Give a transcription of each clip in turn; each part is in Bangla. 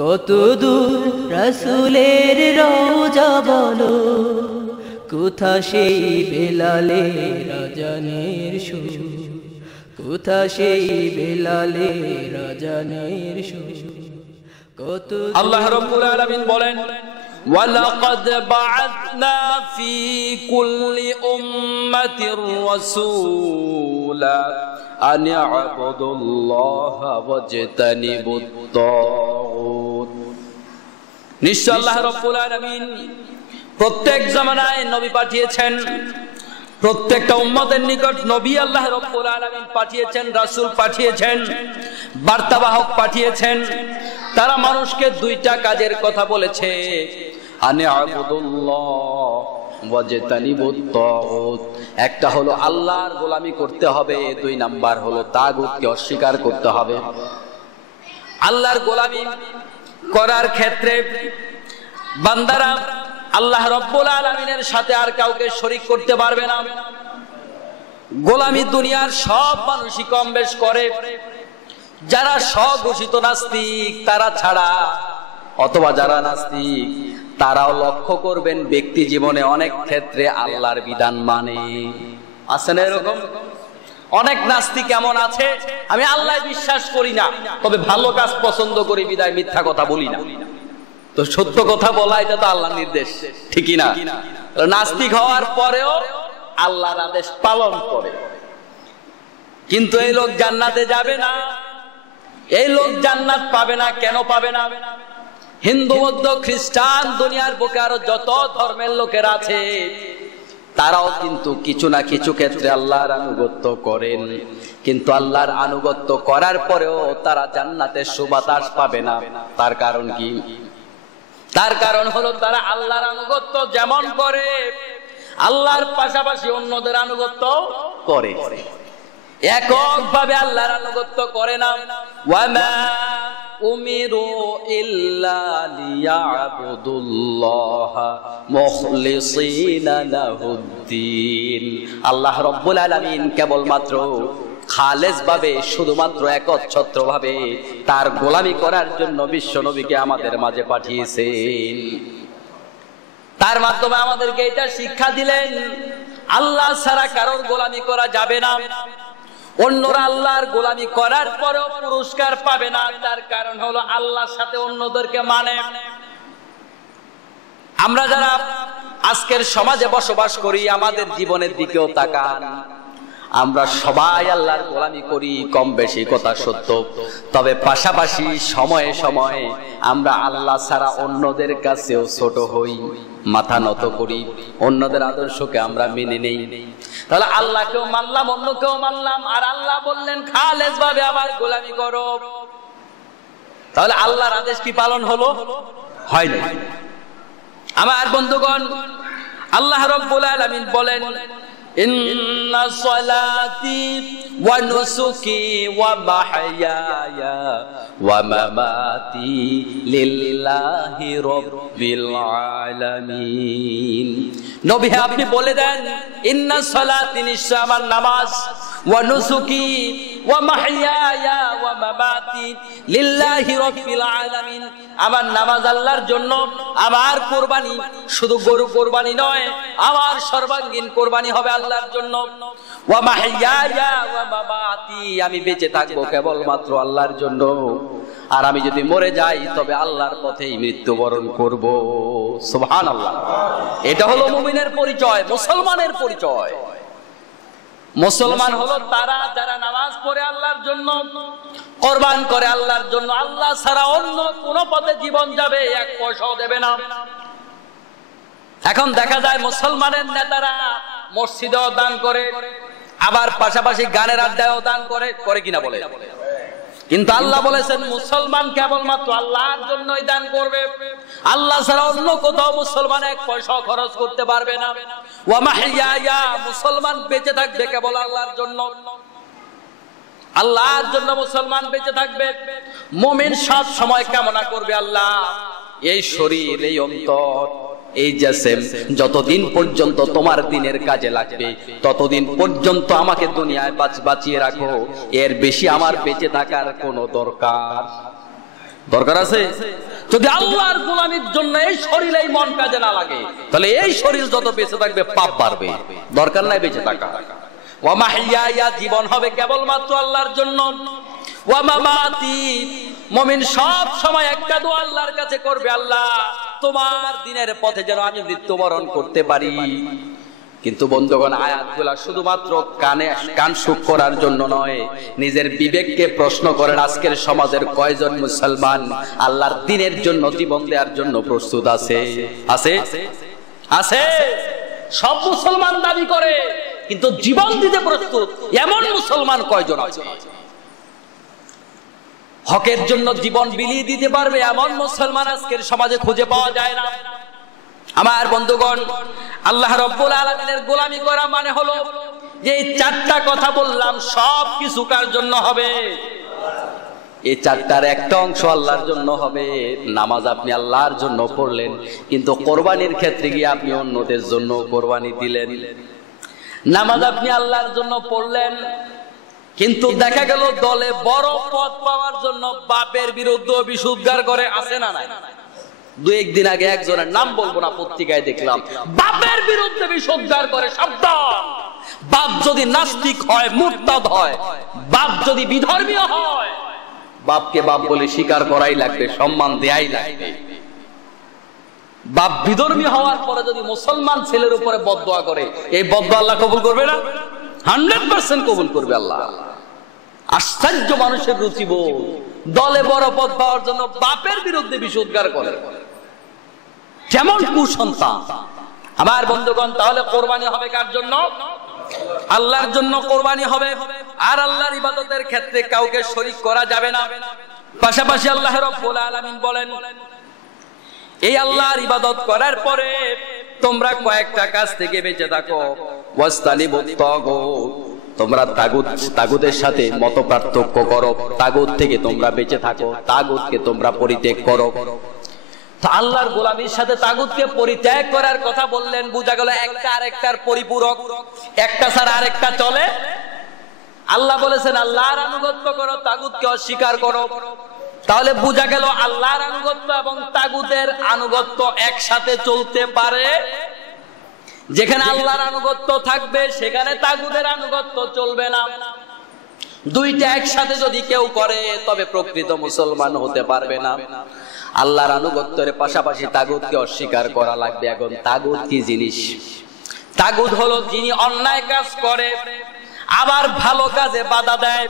কত দূর রাসূলের রওজা বলো, কোথা সেই বেলালের আজানের সুর, কোথা সেই বেলালের আজানের সুর। কত আল্লাহ রাব্বুল আলামিন বলেন, ওয়ালাকাদ বা'আথনা ফি কুল্লি উম্মাতির রাসূলা আন ই'বুদুল্লাহা ওয়াজতানিবুত তাগুত। নিশ্চয় আল্লাহ রাব্বুল আলামিন প্রত্যেক জামানায় নবী পাঠিয়েছেন, প্রত্যেকটা উম্মতের নিকট নবী আল্লাহ রাব্বুল আলামিন পাঠিয়েছেন, রাসূল পাঠিয়েছেন, বার্তাবাহক পাঠিয়েছেন। তারা মানুষকে দুইটা কাজের কথা বলেছে, আনে আবুদুল্লাহ ওয়াজতানিবুত তাগুত। একটা হলো আল্লাহর গোলামি করতে হবে, দুই নাম্বার হলো তাগুতকে অস্বীকার করতে হবে। আল্লাহর গোলামি করার ক্ষেত্রে বান্দারা আল্লাহ রাব্বুল আলামিনের সাথে আর কাউকে শরীক করতে পারবে না। গোলামি দুনিয়ার সব মানুষই কম বেশ করে, যারা স্বঘোষিত নাস্তিক তারা ছাড়া, অথবা যারা নাস্তিক তারাও লক্ষ্য করবেন ব্যক্তি জীবনে অনেক ক্ষেত্রে আল্লাহর বিধান মানে। আছে না এরকম? অনেক নাস্তিক এমন আছে, আমি আল্লাহ বিশ্বাস করি না, তবে ভালো কাজ পছন্দ করি বিদায় মিথ্যা কথা বলি না। তো সত্য কথা বলা এটা তো আল্লাহর নির্দেশ, ঠিকই না? নাস্তিক হওয়ার পরেও আল্লাহর আদেশ পালন করে, কিন্তু এই লোক জান্নাতে যাবে না, এই লোক জান্নাত পাবে না। কেন পাবে না? হিন্দু, বৌদ্ধ, খ্রিস্টান, দুনিয়ার বুকে আরো যত ধর্মের লোকেরা আছে তারাও কিন্তু কিছু না কিছু ক্ষেত্রে আল্লাহর আনুগত্য করেন, কিন্তু আল্লাহর আনুগত্য করার পরেও তারা জান্নাতের সুবাতাস পাবে না। তার কারণ কি? তার কারণ হলো তারা আল্লাহর আনুগত্য যেমন করে, আল্লাহর পাশাপাশি অন্যদের আনুগত্য করে, এককভাবে আল্লাহর আনুগত্য করে না। ওয়ামা উমিরু ইল্লা লিয়াবুদুল্লাহা মুখলিসিনা লাহুদ্দিন। আল্লাহ রাব্বুল আলামিন কেবলমাত্র খালেস ভাবে, শুধুমাত্র একচ্ছত্র ভাবে তার গোলামি করার জন্য বিশ্ব নবীকে আমাদের মাঝে পাঠিয়েছেন। তার মাধ্যমে আমাদেরকে এটা শিক্ষা দিলেন, আল্লাহ ছাড়া কারোর গোলামি করা যাবে না। অন্যরা আল্লাহর গোলামি করার পরেও পুরস্কার পাবে না, তার কারণ হলো আল্লাহর সাথে অন্যদেরকে মানে। আমরা যারা আজকের সমাজে বসবাস করি, আমাদের জীবনের দিকেও তাকান, আমরা সবাই আল্লাহর গোলামি করি, কম বেশি কথা সত্য। তবে পাশাপাশি সময়ে সময়ে আমরা আল্লাহ ছাড়া অন্যদের কাছেও ছোট হই, মাথা নত করি, অন্যদের আদর্শকে আমরা মেনে নেই। তাহলে আল্লাহকেও মানলাম, অন্যকেও মানলাম, আর আল্লাহ বললেন খালেস ভাবে আমার গোলামি করো। তাহলে আল্লাহর আদেশ কি পালন হলো? হয় না। আমার বন্ধুগণ, আল্লাহ রাব্বুল আলামিন বলেন, ইন্না সলাতি ওয়া নুসুকি ওয়া মাহইয়ায়া ওয়া মামাতি লিল্লাহি রাব্বিল আলামিন। নবী আপনি বলে দেন, ইন্না সলাতি, নিশ্চয় আমার নামাজ, ওয়া নুসুকি ওয়া মাহইয়ায়া ওয়া মামাতি লিল্লাহি রাব্বিল আলামিন, আমার নামাজ আল্লাহর জন্য, আমার কুরবানি শুধু গরু কুরবানি নয়, আমার সর্বাঙ্গীন কুরবানি হবে আল্লাহর জন্য। ওয়া মাহইয়ায়া ওয়া মামাতি, আমি বেঁচে থাকবো কেবলমাত্র আল্লাহর জন্য, আর আমি যদি মরে যাই তবে আল্লাহর পথেই মৃত্যুবরণ করব। সুবহানাল্লাহ। এটা হলো মুমিনের পরিচয়, মুসলমানের পরিচয়। মুসলমান হলো তারা যারা নামাজ পড়ে আল্লাহর জন্য, কুরবান করে আল্লাহর জন্য, আল্লাহ ছাড়া অন্য কোন পথে জীবন যাবে এক পয়সাও দেবে না। এখন দেখা যায় মুসলমানের নেতারা মসজিদেও দান করে, আবার পাশাপাশি গানের আড্ডায়ও দান করে, করে কিনা বলে? কিন্তু আল্লাহ বলেছেন মুসলমান কেবলমাত্র আল্লাহর জন্যই দান করবে, আল্লাহ ছাড়া অন্য কোথাও মুসলমান এক পয়সা খরচ করতে পারবে না। ওয়া মাহইয়ায়া, মুসলমান বেঁচে থাকবে কেবল আল্লাহর জন্য, আল্লাহর জন্য মুসলমান বেঁচে থাকবে। মুমিন সব সময় কামনা করবে আল্লাহ এই শরীর, এই অন্তর, এই জিসম যতদিন পর্যন্ত তোমার দিনের কাজে লাগবে ততদিন পর্যন্ত আমাকে দুনিয়ায় বাঁচিয়ে রাখো, এর বেশি আমার বেঁচে থাকার কোনো দরকার দরকার আছে? যদি আল্লাহর গোলামির জন্য এই শরীর এই মন কাজে না লাগে, তাহলে এই শরীর যত বেঁচে থাকবে পাপ বাড়বে। দরকার নাই বেঁচে থাকা। ওয়া মাহইয়া, জীবন হবে কেবলমাত্র আল্লাহর জন্য। ওয়া মামাতি, মুমিন সব সময় একটা দোয়া আল্লাহর কাছে করবে, আল্লাহ তোমার দিনের পথে যেন আমি মৃত্যুবরণ করতে পারি। কিন্তু বন্ধুগণ, আয়াতগুলা শুধুমাত্র কান সুখ করার জন্য নয়, নিজের বিবেককে প্রশ্ন করেন, আজকের সমাজের কয়জন মুসলমান আল্লাহর দ্বীনের জন্য জীবন দেওয়ার জন্য প্রস্তুত আছে? আছে? আছে? সব মুসলমান দাবি করে, কিন্তু জীবন দিতে প্রস্তুত এমন মুসলমান কয়জন আছে? হকের জন্য জীবন বিলিয়ে দিতে পারবে এমন মুসলমান আজকের সমাজে খুঁজে পাওয়া যায় না। আমার বন্ধুগণ, আল্লাহ রাব্বুল আলামিনের গোলামি করা মানে হলো যে এই চারটা কথা বললাম সব কিছু কার জন্য হবে? এই চারটার একটা অংশ আল্লাহর জন্য হবে। নামাজ আপনি আল্লাহর জন্য পড়লেন, কিন্তু কোরবানির ক্ষেত্রে গিয়ে আপনি অন্যদের জন্য কোরবানি দিলেন। নামাজ আপনি আল্লাহর জন্য পড়লেন, কিন্তু দেখা গেল দলে বড় পদ পাওয়ার জন্য বাপের বিরুদ্ধে অভিযোগগার করে, আছে না নাই? দু একদিন আগে একজনের নাম বলবো না, পত্রিকায় দেখলাম বাপের বিরুদ্ধে অভিযোগগার করে। সাবধান, বাপ যদি নাস্তিক হয়, মুরতাদ হয়, বাপ যদি বিধর্মীয় হয়, বাপকে বাপ বলে স্বীকার করাই লাগবে, সম্মান দেয়াই লাগবে। বাপ বিধর্মী হওয়ার পরে যদি মুসলমান ছেলের উপরে বদদোয়া করে, এই বদদোয়া আল্লাহ কবুল করবে না? 100% কবুল করবে আল্লাহ। আশ্চর্য মানুষের রুচিবোধ, দলে বড় পদ পাওয়ার জন্য বাপের বিরুদ্ধে বিষোদ্গার করে, কেমন কুসন্তান। আমার বন্ধুগণ, তাহলে কোরবানি হবে কার জন্য? আল্লাহর জন্য কোরবানি হবে। আর আল্লাহর ইবাদতের ক্ষেত্রে কাউকে শরীক করা যাবে না। পাশাপাশি আল্লাহ রাব্বুল আলামিন বলেন, এই আল্লাহর ইবাদত করার পরে তোমরা কয়েকটা কাজ থেকে বেঁচে থাকো। ওয়াস্তানিবুত তাগুত, তোমরা তাগুতের সাথে মত পার্থক্য করো, তাগুত থেকে তোমরা বেঁচে থাকো, তাগুতকে তোমরা পরিত্যাগ করো। তো আল্লাহর গোলামির সাথে তাগুতকে পরিত্যাগ করার কথা বললেন, বোঝা গেল একটা আরেকটার পরিপূরক, একটা ছাড়া আরেকটা চলে। আল্লাহ বলেছেন আল্লাহর আনুগত্য করো, তাগুতকে অস্বীকার করো। তাহলে বোঝা গেল আল্লাহর আনুগত্য এবং তাগুতের আনুগত্য একসাথে চলতে পারে। যেখানে আল্লাহর আনুগত্য থাকবে সেখানে তাগুতের আনুগত্য চলবে না। দুইটা একসাথে যদি কেউ করে তবে প্রকৃত মুসলমান হতে পারবে না। আল্লাহর আনুগত্যের পাশাপাশি তাগুতকে অস্বীকার করা লাগবে। এখন তাগুত কি জিনিস? তাগুত হলো যিনি অন্যায় কাজ করে আবার ভালো কাজে বাধা দেয়,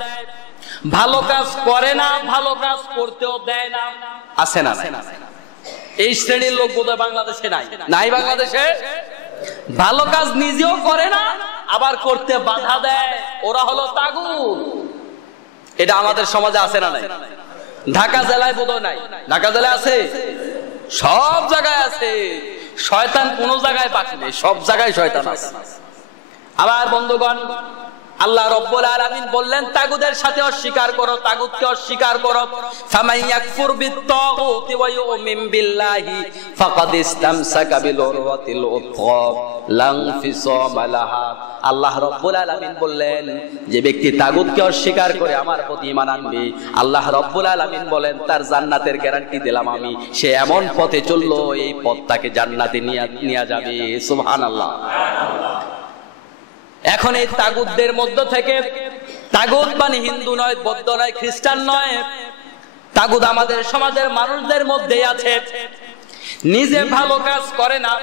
ভালো কাজ করে না, ভালো কাজ করতেও দেয় না। আছে না? এই শ্রেণীর লোক বোধহয় বাংলাদেশে নাই। নাই বাংলাদেশে? ভালো কাজ নিজেও করে না, আবার করতে বাধা দেয়, ওরা হলো তাগুত। এটা আমাদের সমাজে আছে না নাই? ঢাকা জেলায় বোধহয় নাই। ঢাকা জেলায় আছে? সব জায়গায় আছে। শয়তান কোন জায়গায় বাকি নেই, সব জায়গায় শয়তান আছে। আবার বন্ধুগণ, আল্লাহ রাব্বুল আলামিন বললেন তাগুতের সাথে অস্বীকার করো, তাগুতকে অস্বীকার করো। ফামাইয়াকফুর বিত-তাগুতি ওয়া ইউমিন বিল্লাহি ফাকাদ ইসতামসাকা বিল উরওয়াতিল উথকা লা ইনফিসামা লাহা। আল্লাহ রাব্বুল আলামিন বললেন যে ব্যক্তি তাগুতকে অস্বীকার করে আমার প্রতি ঈমান আনবে, আল্লাহ রাব্বুল আলামিন বলেন তার জান্নাতের গ্যারান্টি দিলাম আমি। সে এমন পথে চললো, এই পথটাকে জান্নাতে নিয়ে যাবে। সুবহানাল্লাহ। এখন এই তাগুতদের মধ্য থেকে, তাগুত মানে হিন্দু নয়, বৌদ্ধ নয়, খ্রিস্টান নয়, তাগুত আমাদের সমাজের মানুষদের মধ্যেই আছে। নিজে ভালো কাজ করে না।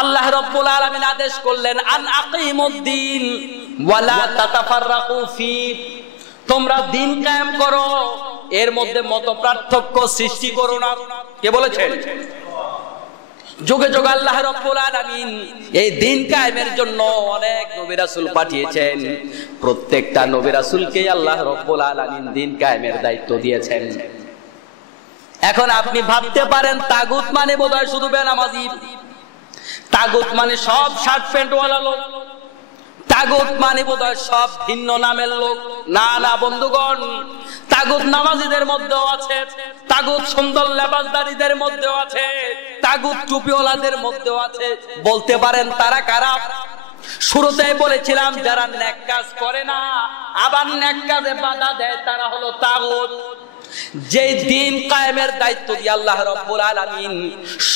আল্লাহ রাব্বুল আলামিন আদেশ করলেন আন আকিমুদ্দিন ওয়া লা তাতাফাররাকু ফি, তোমরা দিন কায়েম করো, এর মধ্যে মত পার্থক্য সৃষ্টি করো না। কে বলেছেন? যুগে যুগে আল্লাহ রাব্বুল আলামিন এই দিন কায়েমের জন্য অনেক নবী রাসূল পাঠিয়েছেন। প্রত্যেকটা নবী রাসূলকে আল্লাহ রাব্বুল আলামিন দিন কায়েমের দায়িত্ব দিয়েছেন। এখন আপনি ভাবতে পারেন তাগুত মানে বোধহয় শুধু বেনামাজি, তাগুত মানে সব শার্ট প্যান্ট ওয়ালা লোক, তাগুত মানে বোধহয় সব ভিন্ন নামের লোক। না না বন্ধুগণ, তাগুত নামাজীদের মধ্যেও আছে, তাগুত সুন্দর লেবাসদারীদের মধ্যেও আছে, তাগুত টুপিওয়ালাদের মধ্যেও আছে। বলতে পারেন তারা কারা? শুরুতেই বলেছিলাম যারা নেক কাজ করে না আবার নেক কাজে বাধা দেয় তারা হলো তাগুত। যে দিন কায়েমের দায়িত্ব দিয়ে আল্লাহ রাব্বুল আলামিন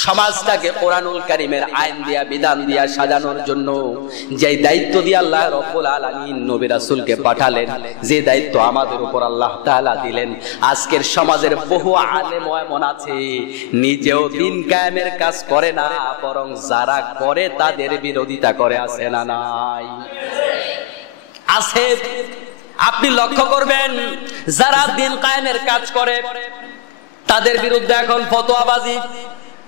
সমাজটাকে কোরআনুল কারীমের আইন দিয়া বিধান দিয়া সাজানোর জন্য যে দায়িত্ব দিয়ে আল্লাহ রাব্বুল আলামিন নবী রাসূলকে পাঠালেন, যে দায়িত্ব আমাদের উপর আল্লাহ তাআলা দিলেন, আজকের সমাজের বহু আলেম এমন আছে নিজেও দিন কায়েমের কাজ করে না, বরং যারা করে তাদের বিরোধিতা করে। আছে না নাই? আছে। আপনি লক্ষ্য করবেন যারা দিন কায়েমের কাজ করে তাদের বিরুদ্ধে এখন ফতোয়াবাজি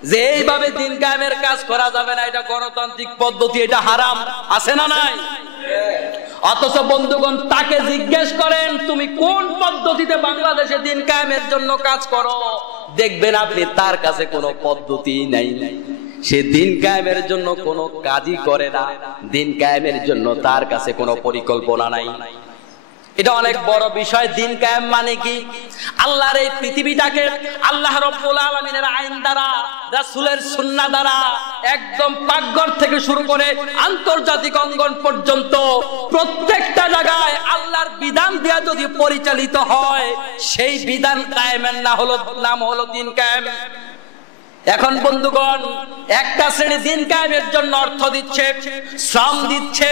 যে এইভাবে দিন কায়েমের কাজ করা যাবে না, এটা গণতান্ত্রিক পদ্ধতি, এটা হারাম। আছে না নাই? অথচ বন্ধুগণ তাকে জিজ্ঞেস করেন তুমি কোন পদ্ধতিতে বাংলাদেশে দিন কায়েমের জন্য কাজ করো, দেখবেন আপনি তার কাছে কোনো পদ্ধতি নাই। সে দিন কায়েমের জন্য কোনো কাজই করে না, দিন কায়েমের জন্য তার কাছে কোনো পরিকল্পনা নাই। এটা অনেক বড় বিষয়। দিন কায়েম মানে কি? আল্লাহর এই পৃথিবীটাকে আল্লাহ রাব্বুল আলামিনের আইন দ্বারা, রাসূলের সুন্নাহ দ্বারা, একদম পাকঘর থেকে শুরু করে আন্তর্জাতিক অঙ্গন পর্যন্ত প্রত্যেকটা জায়গায় আল্লাহর বিধান দিয়ে যদি পরিচালিত হয়, সেই বিধান কায়েমের নাম হলো দিন কায়েম। এখন বন্ধুগণ একটা শ্রেণী দিন কায়েমের জন্য অর্থ দিচ্ছে, শ্রম দিচ্ছে,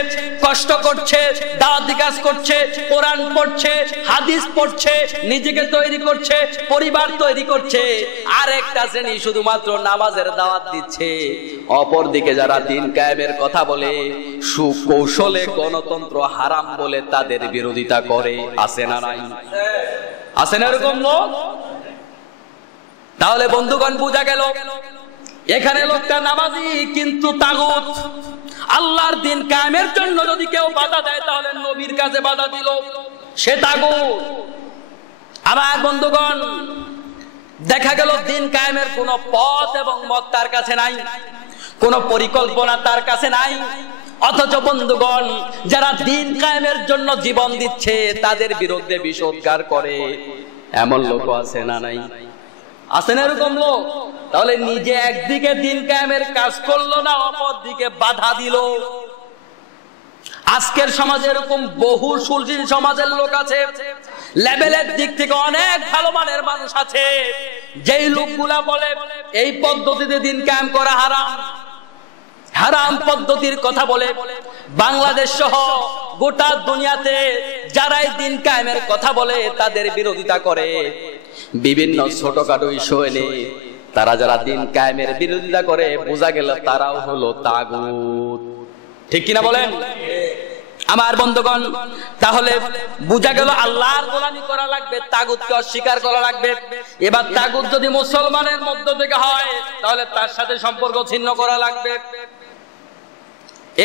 কষ্ট করছে, দাওয়াতি কাজ করছে, কোরআন পড়ছে, হাদিস পড়ছে, নিজেকে তৈরি করছে, পরিবার তৈরি করছে। আর একটা শ্রেণী শুধুমাত্র নামাজের দাওয়াত দিচ্ছে। অপরদিকে যারা দিন কায়েমের কথা বলে সুকৌশলে গণতন্ত্র হারাম বলে তাদের বিরোধিতা করে। আছে না নাই? আছে না এরকম লোক? তাহলে বন্ধুগণ বুঝা গেল এখানে লোকটা নামাজি কিন্তু তাগুত। আল্লাহর দিন কায়েমের জন্য যদি কেউ বাধা দেয় তাহলে নবীর কাছে বাধা দিল, সে তাগুত। আমার বন্ধুগণ দেখা গেল দিন কায়েমের কোনো পথ এবং মত তার কাছে নাই, কোনো পরিকল্পনা তার কাছে নাই। অথচ বন্ধুগণ যারা দিন কায়েমের জন্য জীবন দিচ্ছে তাদের বিরুদ্ধে বিষোদ্গার করে, এমন লোক আছে না নাই? আছেন এরকম লোক? তাহলে নিজে একদিকে দিন কায়েমের কাজ করলো না, অপর দিকে বাধা দিল। আজকের সমাজে এরকম বহু সুশীল সমাজের লোক আছে, লেভেলের দিক থেকে অনেক ভালো মানের মানুষ আছে, যেই লোকগুলা বলে এই পদ্ধতিতে দিন কায়েম করা হারাম, হারাম পদ্ধতির কথা বলে বাংলাদেশ সহ গোটা দুনিয়াতে যারাই দিন কায়েমের কথা বলে তাদের বিরোধিতা করে। বিভিন্ন ছোটখাটো ইস্যু এনে তারা যারা দিন কায়েমের বিরোধিতা করে, বোঝা গেল তারাও হলো তাগুত। ঠিক কিনা বলেন আমার বন্ধুগণ? তাহলে বোঝা গেল আল্লাহর গোলামি করা লাগবে, তাগুতকে অস্বীকার করা লাগবে। এবার তাগুত যদি মুসলমানের মধ্য থেকে হয় তাহলে তার সাথে সম্পর্ক ছিন্ন করা লাগবে।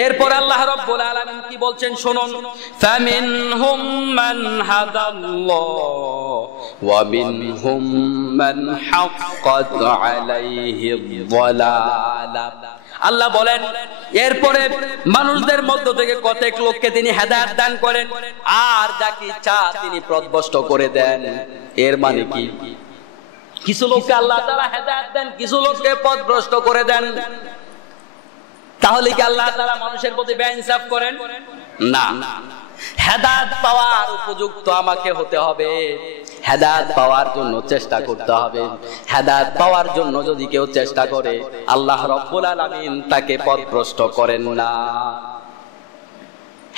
এরপর আল্লাহ রাব্বুল আলামিন কি বলছেন শুনুন, ফামিনহুম মান হাদাল্লাহ ওয়া মিনহুম মান হাক্কাত আলাইহিদ যালালা। আল্লাহ বলেন এরপরে মানুষদের মধ্য থেকে কতক লোককে তিনি হেদায়েত দান করেন, আর যাকে ইচ্ছা তিনি পথভ্রষ্ট করে দেন। এর মানে কি? কিছু লোককে আল্লাহ তাআলা হেদায়েত দেন, কিছু লোককে পথভ্রষ্ট করে দেন। তাহলে কি আল্লাহ তাআলা মানুষের প্রতি বেইনসাফ করেন? না। হেদায়েত পাওয়ার উপযুক্ত আমাকে হতে হবে, হেদায়েত পাওয়ার জন্য চেষ্টা করতে হবে। হেদায়েত পাওয়ার জন্য যদি কেউ চেষ্টা করে আল্লাহ রাব্বুল আলামিন তাকে পথভ্রষ্ট করেন না।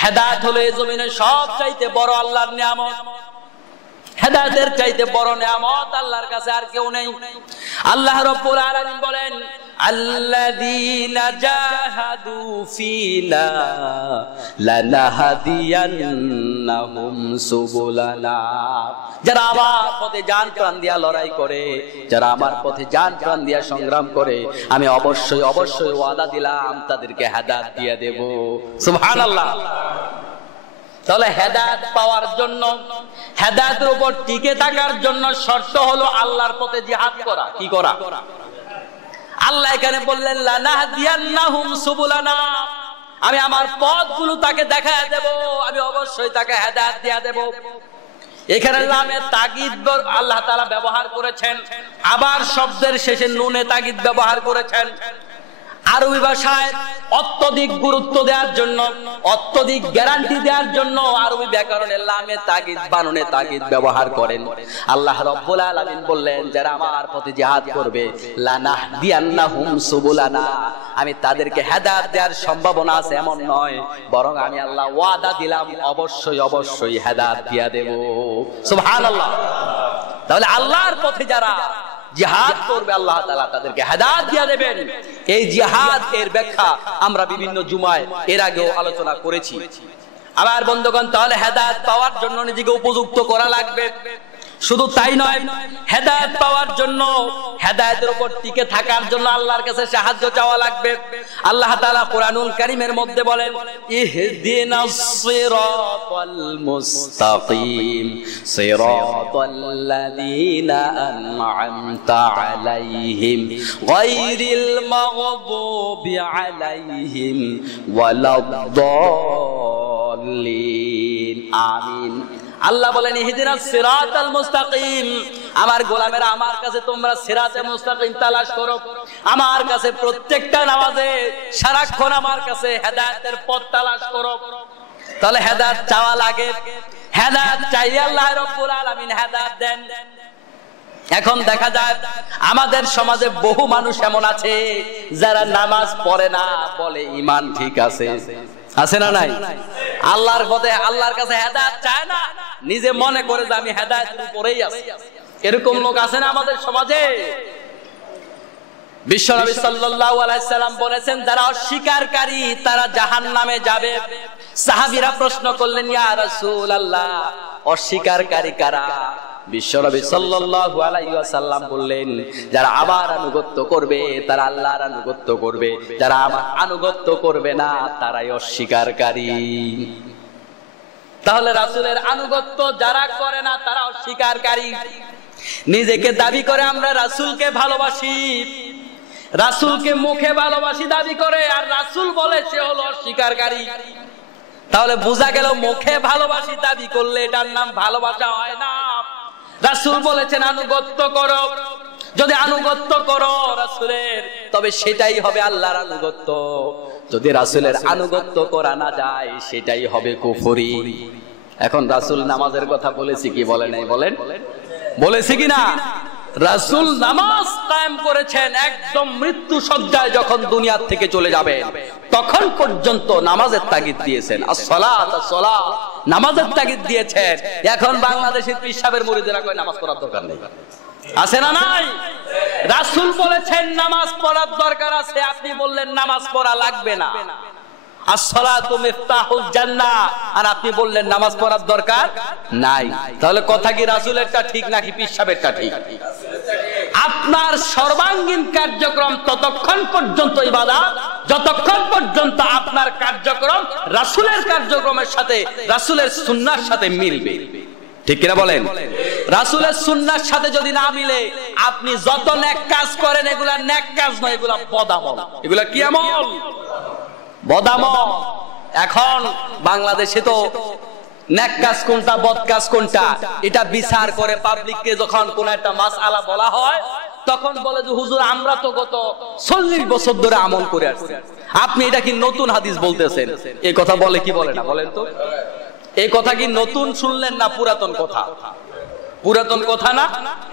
হেদায়েত হলো এই জমিনের সবচাইতে বড় আল্লাহর নিয়ামত। হেদায়েতের চাইতে বড় নিয়ামত আল্লাহর কাছে আর কেউ নেই। আল্লাহ রাব্বুল আলামিন বলেন, আল্লাযীনা জাহাদু ফিনা লানাহদিয়ান্নাহুম সুবুলানা। যারা আমার পথে জান প্রাণ দিয়া লড়াই করে, যারা আমার পথে জান প্রাণ দিয়া সংগ্রাম করে, আমি অবশ্যই অবশ্যই ওয়াদা দিলাম তাদেরকে হেদায়েত দিয়ে দেব। সুবহানাল্লাহ। তাহলে হেদায়েত পাওয়ার জন্য, হেদায়েতের উপর টিকে থাকার জন্য শর্ত হলো আল্লাহর পথে জিহাদ করা। কি করা? আল্লাহ এখানে বললেন লানাহদিয়ান্নাহুম সুবুলানা, আমি আমার পথগুলো তাকে দেখায় দেব, আমি অবশ্যই তাকে হেদায়েত দিয়ে দেব। এখানে লামে তাকিদ আল্লাহ তাআলা ব্যবহার করেছেন, আবার শব্দের শেষে নুনে তাকিদ ব্যবহার করেছেন। আরবি ভাষায় অত্যধিক গুরুত্ব দেওয়ার জন্য, অত্যধিক গ্যারান্টি দেওয়ার জন্য আরবি ব্যাকরণের লামে তাকিদ বানুনে তাকিদ ব্যবহার করেন। আল্লাহ রাব্বুল আলামিন বললেন, যারা আমার পথে জিহাদ করবে লানাহদিয়ান্নাহুম সুবুলানা, আমি তাদেরকে হেদায়েত দেওয়ার সম্ভাবনা আছে এমন নয়, বরং আমি আল্লাহ ওয়াদা দিলাম অবশ্যই অবশ্যই হেদায়েত দিয়া দেব। সুবহানাল্লাহ। তাহলে আল্লাহর পথে যারা জিহাদ করবে আল্লাহ তাআলা তাদেরকে হেদায়েত দিয়ে দেবেন। এই জিহাদ এর ব্যাখ্যা আমরা বিভিন্ন জুমায় এর আগেও আলোচনা করেছি। আবার বন্ধুগণ, তাহলে হেদায়েত পাওয়ার জন্য নিজেকে উপযুক্ত করা লাগবে। শুধু তাই নয়, হেদায়েত পাওয়ার জন্য, হেদায়েতের উপর টিকে থাকার জন্য আল্লাহর কাছে সাহায্য চাওয়া লাগবে। আল্লাহ তাআলা কোরআনুল কারীমের মধ্যে বলেন, ইহদিনাস সিরাতাল মুস্তাকিম সিরাতাল্লাযীনা আন'আমতা আলাইহিম গায়রিল মাগদুবি আলাইহিম ওয়ালাদ-দাল্লিন। আমিন। আল্লাহ বলেন, ইহদিনাস সিরাতাল মুস্তাকিম, আমার গোলামেরা আমার কাছে তোমরা সিরাতে মুস্তাকিম তালাশ করো। আমার কাছে প্রত্যেকটা নামাজে সারাক্ষণ আমার কাছে হেদায়েতের পথ তালাশ করো। তাহলে হেদায়েত চাওয়া লাগে। হেদায়েত চাইলে আল্লাহ রাব্বুল আলামিন হেদায়েত দেন। এখন দেখা যায় আমাদের সমাজে বহু মানুষ এমন আছে যারা নামাজ পড়ে না, বলে ঈমান ঠিক আছে। আছে না নাই? আল্লাহর পথে আল্লাহর কাছে হেদায়েত চায় না, নিজে মনে করে যে আমি হেদায়েতের উপরেই আছি। এরকম লোক আছে না আমাদের সমাজে? বিশ্বনবী সাল্লাল্লাহু আলাইহি সাল্লাম বলেছেন, যারা অস্বীকারী তারা জাহান্নামে যাবে। সাহাবীরা প্রশ্ন করলেন, ইয়া রাসূলুল্লাহ, অস্বীকারী কারা? বিশ্বনবী সাল্লাল্লাহু আলাইহি ওয়াসাল্লাম বললেন, যারা আমার আনুগত্য করবে তারা আল্লাহর আনুগত্য করবে, যারা আমার আনুগত্য করবে না তারাই অস্বীকারী। তাহলে রাসূলের আনুগত্য যারা করে না তারা অস্বীকারী। নিজেকে দাবি করে আমরা রাসূলকে ভালোবাসি, রাসূলকে মুখে ভালোবাসি দাবি করে, আর রাসূল বলে সে হলো অস্বীকারী। তাহলে বোঝা গেল মুখে ভালোবাসি দাবি করলে এটার নাম ভালোবাসা হয় না। রাসূল বলেছেন আনুগত্য করো, যদি আনুগত্য করো রাসূলের তবে সেটাই হবে আল্লাহর আনুগত্য। যদি রাসূলের আনুগত্য করা না যায় সেটাই হবে কুফরি। এখন রাসূল নামাজের কথা বলেছি কি বলে নাই? বলেন, বলেছি কি না? রাসূল নামাজ কায়েম করেছেন, একদম মৃত্যু সজ্জায় যখন দুনিয়া থেকে চলে যাবেন তখন পর্যন্ত নামাজের তাগিদ দিয়েছেন। আসসালাত আসসালাত, নামাজের তাগিদ দিয়েছেন। এখন বাংলাদেশের পীর সাহেবের মুরিদেরা কয় নামাজ পড়ার দরকার নেই। আছে না নাই? রাসূল বলেছেন নামাজ পড়ার দরকার আছে, আপনি বললেন নামাজ পড়া লাগবে না। আসসালাতু মিফতাহুল জান্নাহ, আর আপনি বললেন নামাজ পড়ার দরকার নাই। তাহলে কথা কি রাসূলেরটা ঠিক নাকি পীর সাহেবেরটা ঠিক? আপনার সর্বাঙ্গীন কার্যক্রম ততক্ষণ পর্যন্ত ইবাদত যতক্ষণ পর্যন্ত আপনার কার্যক্রম রাসূলের কার্যক্রমের সাথে, রাসূলের সুন্নাহর সাথে মিলবে। ঠিক কিনা বলেন? রাসূলের সুন্নাহর সাথে যদি না মিলে আপনি যত নেক কাজ করেন এগুলা নেক কাজ নয়, এগুলা বদামল। এগুলা কি আমল? বদামল। এখন বাংলাদেশে তো নেক কাজ কোনটা বদ কাজ কোনটা এটা বিচার করে পাবলিককে যখন কোন একটা মাসআলা বলা হয় তখন বলে যে হুজুর আমরা তো গত 40 বছর ধরে আমল করে আসছি, আপনি এটা কি নতুন হাদিস বলতেছেন? এই কথা বলে কি বলে না বলেন তো? এই কথা কি নতুন শুনলেন না পুরাতন কথা? পুরাতন কথা না?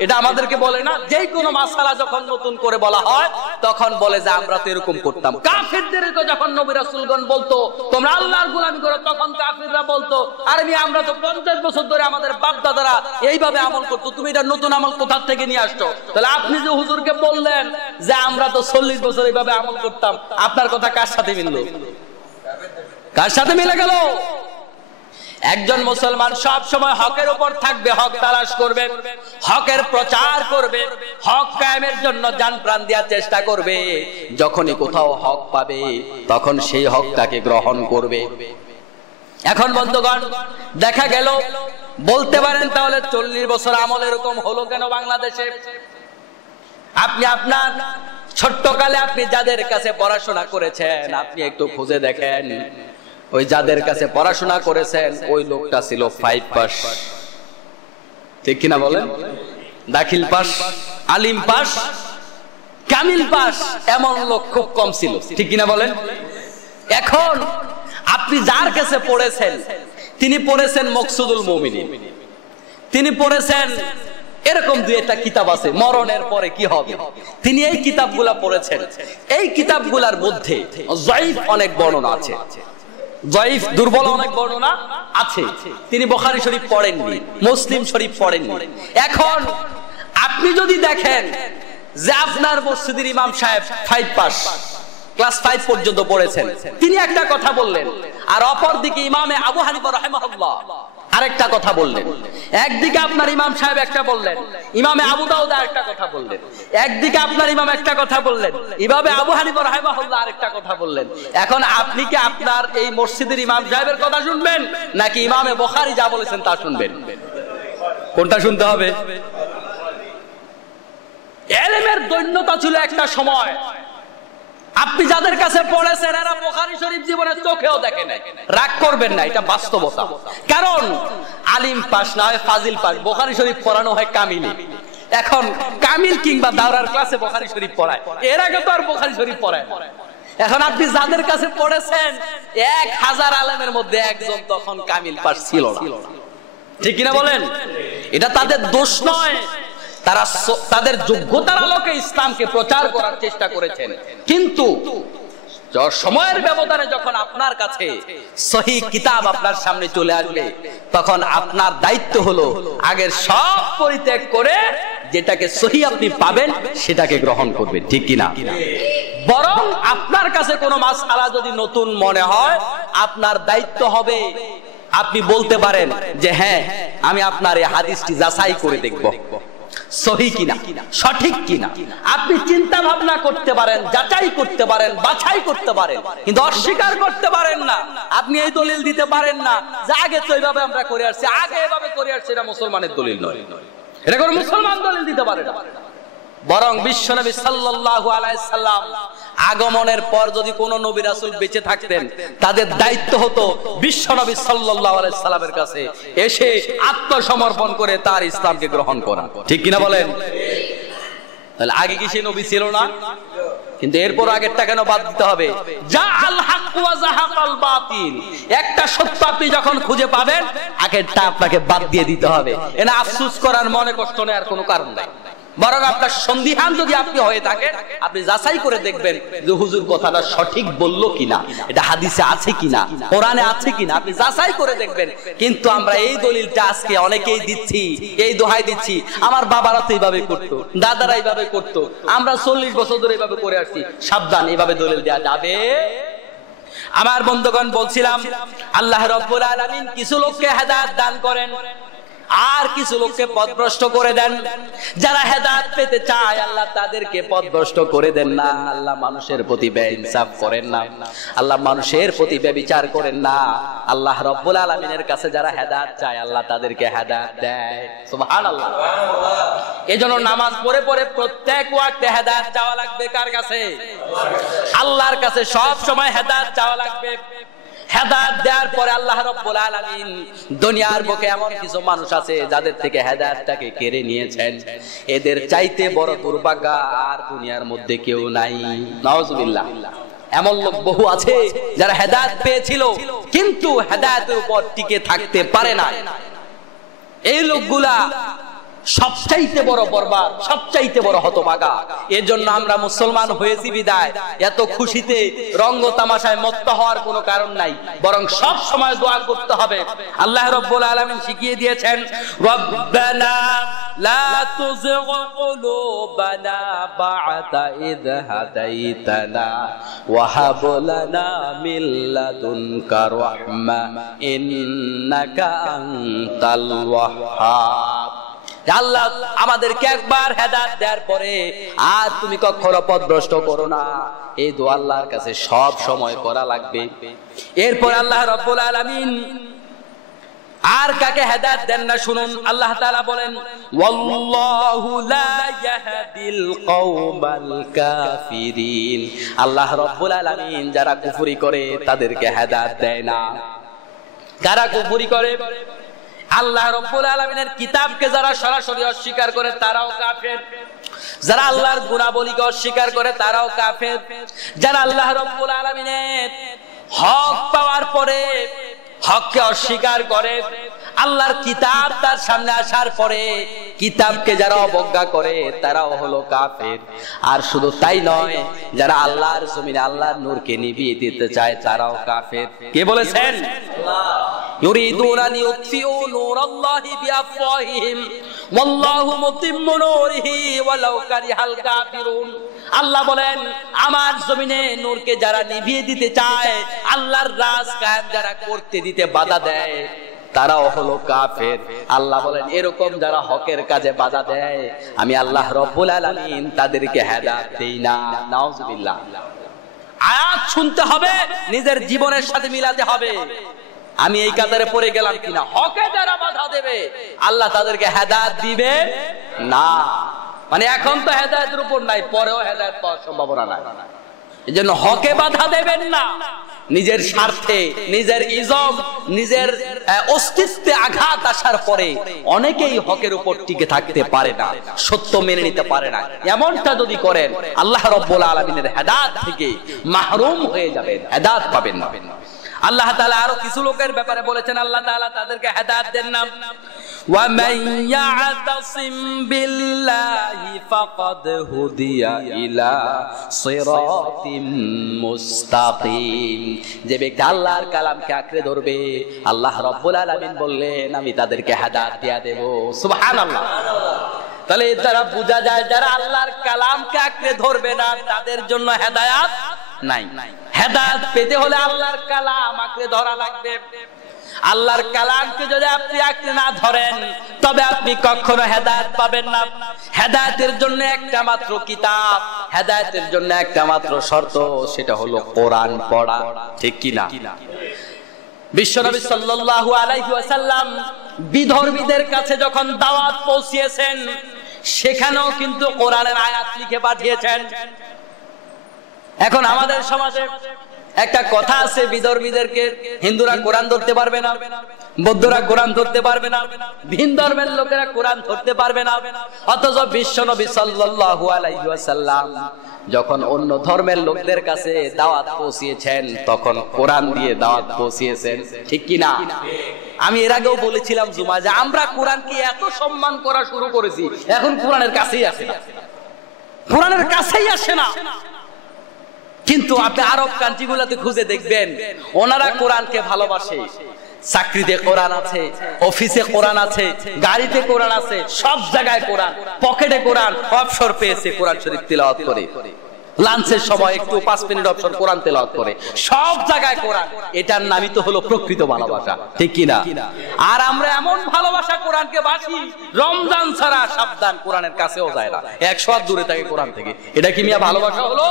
এটা আমাদেরকে বলে না? যে কোনো মাসালা যখন নতুন করে বলা হয় তখন বলে যে আমরা তো এরকম করতাম। কাফেরদেরকে যখন নবী রাসূলগণ বলতো তোমরা আল্লাহর গোলামি করো, তখন কাফেররা বলতো আরে আমরা তো 50 বছর ধরে আমাদের বাপ দাদারা এইভাবে আমল করতো, তুমি এটা নতুন আমল কোথা থেকে নিয়ে আসছো? তাহলে আপনি যে হুজুরকে বললেন যে আমরা তো 40 বছর এইভাবে আমল করতাম, আপনার কথা কার সাথে মিললো? কার সাথে মিলে গেল? একজন মুসলমান সব সময় হকের উপর থাকবে, হক তালাশ করবে, হকের প্রচার করবে, হক কায়েমের জন্য জান প্রাণ দেওয়ার চেষ্টা করবে। যখনই কোথাও হক পাবে তখন সেই হকটাকে গ্রহণ করবে। এখন বন্ধুগণ দেখা গেল বলতে পারেন তাহলে 40 বছর আমল এরকম হলো কেন বাংলাদেশে? আপনি আপনার ছোট্টকালে আপনি যাদের কাছে পড়াশোনা করেছেন আপনি একটু খুঁজে দেখেন, ওই যাদের কাছে পড়াশোনা করেছেন ওই লোকটা ছিল 5 পাস। ঠিক কিনা বলেন? দাখিল পাস, আলিম পাস। কামিল পাস এমন লোক খুব কম ছিল, ঠিক কিনা বলেন? এখন আপনি যার কাছে পড়েছেন, তিনি পড়েছেন মকসুদুল মুমিনিন, তিনি পড়েছেন এরকম দুই একটা কিতাব আছে, মরণের পরে কি হবে, তিনি এই কিতাবগুলা পড়েছেন। এই কিতাবগুলার মধ্যে যায়িফ অনেক বর্ণনা আছে, যায়িফ দুর্বল অনেক বর্ণনা আছে। তিনি বুখারী শরীফ পড়েননি, মুসলিম শরীফ পড়েননি। এখন আপনি যদি দেখেন যে আপনার মসজিদের ইমাম সাহেব 5 পাস, ক্লাস 5 পর্যন্ত পড়েছেন, তিনি একটা কথা বললেন, আর অপর দিকে ইমামে আবু হানিফা রাহিমাহুল্লাহ আরেকটা কথা বললেন। একদিকে আপনার ইমাম সাহেব একটা বললেন, ইমামে আবু দাউদ আরেকটা কথা বললেন, একদিকে আপনার ইমাম একটা কথা বললেন, ইমামে আবু হানিফা রাহিমাহুল্লাহ আরেকটা কথা বললেন। এখন আপনি কি আপনার এই মসজিদের ইমাম সাহেবের কথা শুনবেন, নাকি ইমামে বুখারী যা বলেছেন তা শুনবেন? কোনটা শুনতে হবে? ইলমের দৈন্যতা ছিল একটা সময়। আপনি যাদের কাছে পড়েছেন এরা বুখারী শরীফ জীবনে চোখেও দেখে নাই। রাগ করবেন না, এটা বাস্তবতা। কারণ আলিম পাস না হয় ফাজিল পাস, বুখারী শরীফ পড়ানো হয় কামিলে। এখন কামিল কিংবা দাওরার ক্লাসে বুখারী শরীফ পড়ায়, এর আগে তো আর বুখারী শরীফ পড়ায়। এখন আপনি যাদের কাছে পড়েছেন 1000 আলেমের মধ্যে একজন তখন কামিল পাস ছিল না, ঠিক কিনা বলেন? এটা তাদের দোষ নয়, তারা তাদের যোগ্যতার আলোকে ইসলামকে প্রচার করার চেষ্টা করেছেন। কিন্তু সময়ের ব্যবধানে যখন আপনার কাছে সহিহ কিতাব আপনার সামনে চলে আসবে, তখন আপনার দায়িত্ব হলো আগের সব পরিত্যাগ করে যেটাকে সহিহ আপনি পাবেন সেটাকে গ্রহণ করবেন, ঠিক কিনা? বরং আপনার কাছে কোনো মাসআলা যদি নতুন মনে হয়, আপনার দায়িত্ব হবে আপনি বলতে পারেন যে হ্যাঁ, আমি আপনার এই হাদিসটি যাচাই করে দেখব সহি কিনা, সঠিক কিনা। আপনি চিন্তা ভাবনা করতে পারেন, যাচাই করতে পারেন, বাছাই করতে পারেন, কিন্তু অস্বীকার করতে পারেন না। আপনি এই দলিল দিতে পারেন না যে আগে তো এইভাবে আমরা করে আসছি, আগে এভাবে করে আসছি, এটা মুসলমানের দলিল নয়, এটা কোনো মুসলমান দলিল দিতে পারে না। বরং বিশ্বনবী সাল্লাল্লাহু আলাইহি সাল্লাম আগমনের পর যদি কোন নবী রাসূল বেঁচে থাকতেন, তাদের দায়িত্ব হতো বিশ্বনবী সাল্লাল্লাহু আলাইহি সাল্লামের কাছে এসে আত্মসমর্পণ করে তার ইসলামকে গ্রহণ করা, ঠিক কিনা বলেন? তাহলে আগে কি সেই নবী ছিল না? কিন্তু এরপর আগেরটা কেন বাদ দিতে হবে? জাআল হক ওয়া যাহাকাল বাতিল, একটা সত্য আপনি যখন খুঁজে পাবেন আগেরটা আপনাকে বাদ দিয়ে দিতে হবে। এনা আফসোস করার, মনে কষ্ট নেওয়ার কোনো কারণ নাই। বরং আপনার সন্দিহান যদি আপনি হয়ে থাকেন, আপনি যাচাই করে দেখবেন যে হুজুর কথাটা সঠিক বললো কিনা, এটা হাদিসে আছে কিনা, কোরআনে আছে কিনা, আপনি যাচাই করে দেখবেন। কিন্তু আমরা এই দলিলটা আজকে অনেকেই দিচ্ছি, এই দোহাই দিচ্ছি, আমার বাবারা তো এইভাবে করতো, দাদারা এইভাবে করতো, আমরা 40 বছর ধরে এইভাবে করে আসছি। সাবধান, এইভাবে দলিল দেওয়া যাবে। আমার বন্ধুগণ, বলছিলাম আল্লাহ রাব্বুল আলামিন কিছু লোককে হেদায়েত দান করেন, আর কিছু লোককে পথভ্রষ্ট করে দেন। যারা হেদায়েত পেতে চায় আল্লাহ তাদেরকে পথভ্রষ্ট করে দেন না। আল্লাহ মানুষের প্রতি বেইনসাফ করেন না, আল্লাহ মানুষের প্রতি বেবিচার করেন না। আল্লাহ রাব্বুল আলামিনের কাছে যারা হেদায়েত চায় আল্লাহ তাদেরকে হেদায়েত দেয়। সুবহানাল্লাহ। এজন্য নামাজ পড়ে পড়ে প্রত্যেক ওয়াক্তে হেদায়েত চাওয়া লাগবে। কার কাছে? আল্লাহর কাছে সব সময় হেদায়েত চাওয়া লাগবে। হেদায়েত দেওয়ার পরে আল্লাহ রাব্বুল আলামিন দুনিয়ার বুকে এমন কিছু মানুষ আছে যাদের থেকে হেদায়েতটাকে কেড়ে নিয়েছেন। এদের চাইতে বড় দুর্ভাগ্য আর দুনিয়ার মধ্যে কেউ নাই। নাউজুবিল্লাহ। এমন লোক বহু আছে যারা হেদায়েত পেয়েছিল কিন্তু হেদায়েতের উপর টিকে থাকতে পারে না। এই লোকগুলা সবচাইতে বড় বরবাদ, সবচাইতে বড় হতভাগা। এর জন্য আমরা মুসলমান হয়েছি বিদায় এত খুশিতে রঙ্গ তামাশায় মত্ত হওয়ার কোনো কারণ নাই, বরং সব সময় দোয়া করতে হবে। আল্লাহ রাব্বুল আলামিন শিখিয়ে দিয়েছেন, রব্বানা লা তুযিগ কুলুবানা বা'দা ইয হাদাইতানা ওয়া হাব লানা মিন লাদুনকা রাহমা ইন্নাকা আনতাল ওয়াহ্হাব। আল্লাহ আমাদেরকে একবার হেদায়েত দেওয়ার পরে আর তুমি কখনো পথভ্রষ্ট করো না। এই দোয়া আল্লাহর কাছে সব সময় করা লাগবে। এরপর আল্লাহ রাব্বুল আলামিন আর কাকে হেদায়েত দেন না শুনুন। আল্লাহ তাআলা বলেন, ওয়াল্লাহু লা ইয়াহদিল কওমাল কাফিরিন। আল্লাহ রাব্বুল আলামিন যারা কুফরি করে তাদেরকে হেদায়েত দেয় না। কারা কুফরি করে? আল্লাহ রাব্বুল আলামিনের কিতাবকে যারা সরাসরি অস্বীকার করে তারাও কাফের, যারা আল্লাহর গুণাবলীকে অস্বীকার করে তারাও কাফের, যারা আল্লাহ রাব্বুল আলামিনের হক পাওয়ার পরে হককে অস্বীকার করে, আল্লাহর কিতাব তার সামনে আসার পরে কিতাবকে যারা অবজ্ঞা করে তারাও হলো কাফের। আর শুধু তাই নয়, যারা আল্লাহর জমিনে আল্লাহর নূরকে নিভিয়ে দিতে চায় তারাও কাফের। কে বলেছেন? আল্লাহ। ইউরিদুনা আন ইউতফিউ নূরাল্লাহি বিআফওয়াহিহিম ওয়াল্লাহু মুতিম্মু নূরিহি ওয়ালাউ কারিহাল কাফিরুন। আল্লাহ বলেন, আমার জমিনে নূরকে যারা নিভিয়ে দিতে চায়, আল্লাহর রাজ কায়েম যারা করতে দিতে বাধা দেয় তারাও হলো কাফের। আল্লাহ বলেন, এরকম যারা হকের কাজে বাধা দেয় আমি আল্লাহ রব্বুল আলামিন তাদেরকে হেদায়েত দেই না। নাউজুবিল্লাহ। আয়াত শুনতে হবে, নিজের জীবনের সাথে মিলাতে হবে। আমি এই কাতারে পড়ে গেলাম কিনা? হকে যারা বাধা দেবে আল্লাহ তাদেরকে হেদায়েত দিবে না। মানে এখন তো হেদায়েতের উপর নাই, পরেও হেদায়েত পাওয়ার সম্ভাবনা নাই। এজন্য হকে বাধা দেবেন না। নিজের স্বার্থে, নিজের ইজম, নিজের অস্তিত্বে আঘাত আসার পরে অনেকেই হকের উপর টিকে থাকতে পারে না, সত্য মেনে নিতে পারে না। এমনটা যদি করেন আল্লাহ রাব্বুল আলামিনের হেদায়েত থেকে মাহরুম হয়ে যাবেন, হেদায়েত পাবেন না। আল্লাহ তাআলা আরো কিছু লোকের ব্যাপারে বলেছেন, আল্লাহ তাআলা তাদেরকে হেদায়েত দেন না। ওয়া মান ইয়াতাসিম বিল্লাহি ফাকাদ হুদিয়া ইলা সিরাতিম মুস্তাকিম। যে ব্যক্তি আল্লাহর কালামকে আঁকড়ে ধরবে, আল্লাহ রাব্বুল আলামিন বললেন আমি তাদেরকে হেদায়েত দিয়ে দেব। সুবহানাল্লাহ। তাহলে এর দ্বারা বোঝা যায় যারা আল্লাহর কালামকে আঁকড়ে ধরবে না তাদের জন্য হেদায়েত নাই। হেদায়েত পেতে হলে আল্লাহর কালাম আঁকড়ে ধরা লাগবে। আল্লাহর কালামকে যদি আপনি আঁকড়ে না ধরেন তবে আপনি কখনো হেদায়েত পাবেন না। হেদায়েতের জন্য একটা মাত্র কিতাব, হেদায়েতের জন্য একটা মাত্র শর্ত, সেটা হলো কোরআন পড়া। ঠিক কি না? বিশ্বনবী সাল্লাল্লাহু আলাইহি ওয়াসাল্লাম বিধর্মীদের কাছে যখন দাওয়াত পৌঁছিয়েছেন সেখানেও কিন্তু কোরআনের আয়াত লিখে পাঠিয়েছেন। এখন আমাদের সমাজে একটা কথা আছে, বিধর্মীদেরকে হিন্দুরা কোরআন ধরতে পারবে না, বৌদ্ধরা কোরআন ধরতে পারবে না, ভিন ধর্মের লোকেরা কোরআন ধরতে পারবে না। অথচ বিশ্বনবী সাল্লাল্লাহু আলাইহি ওয়াসাল্লাম যখন অন্য ধর্মের লোকদের কাছে দাওয়াত পৌঁছিয়েছেন তখন কোরআন দিয়ে দাওয়াত পৌঁছিয়েছেন। ঠিক কি না? আমি এর আগেও বলেছিলাম জুমা যে আমরা কোরআনকে এত সম্মান করা শুরু করেছি, এখন কোরআনের কাছেই আসে না, কোরআনের কাছেই আসে না। কিন্তু আপনি আরব কান্ট্রিগুলোতে খুঁজে দেখবেন ওনারা কোরআনকে ভালোবাসে। চাকরিতে কোরআন আছে, অফিসে কোরআন আছে, গাড়িতে কোরআন আছে, সব জায়গায় কোরআন, পকেটে কোরআন, অবসর পেয়েছে কোরআন শরীফ তিলাওয়াত করে, লাঞ্চের সময় একটু 5 মিনিট অবসর কোরআন তেলাওয়াত করে, সব জায়গায় কোরআন। এটার নামই তো হলো প্রকৃত ভালোবাসা। ঠিক কি না? আর আমরা এমন ভালোবাসা কোরআনকে বাসি, রমজান ছাড়া সাবধান, কোরআনের কাছেও যায় না, 100 হাত দূরে থাকে কোরআন থেকে। এটা কি মিয়া ভালোবাসা হলো?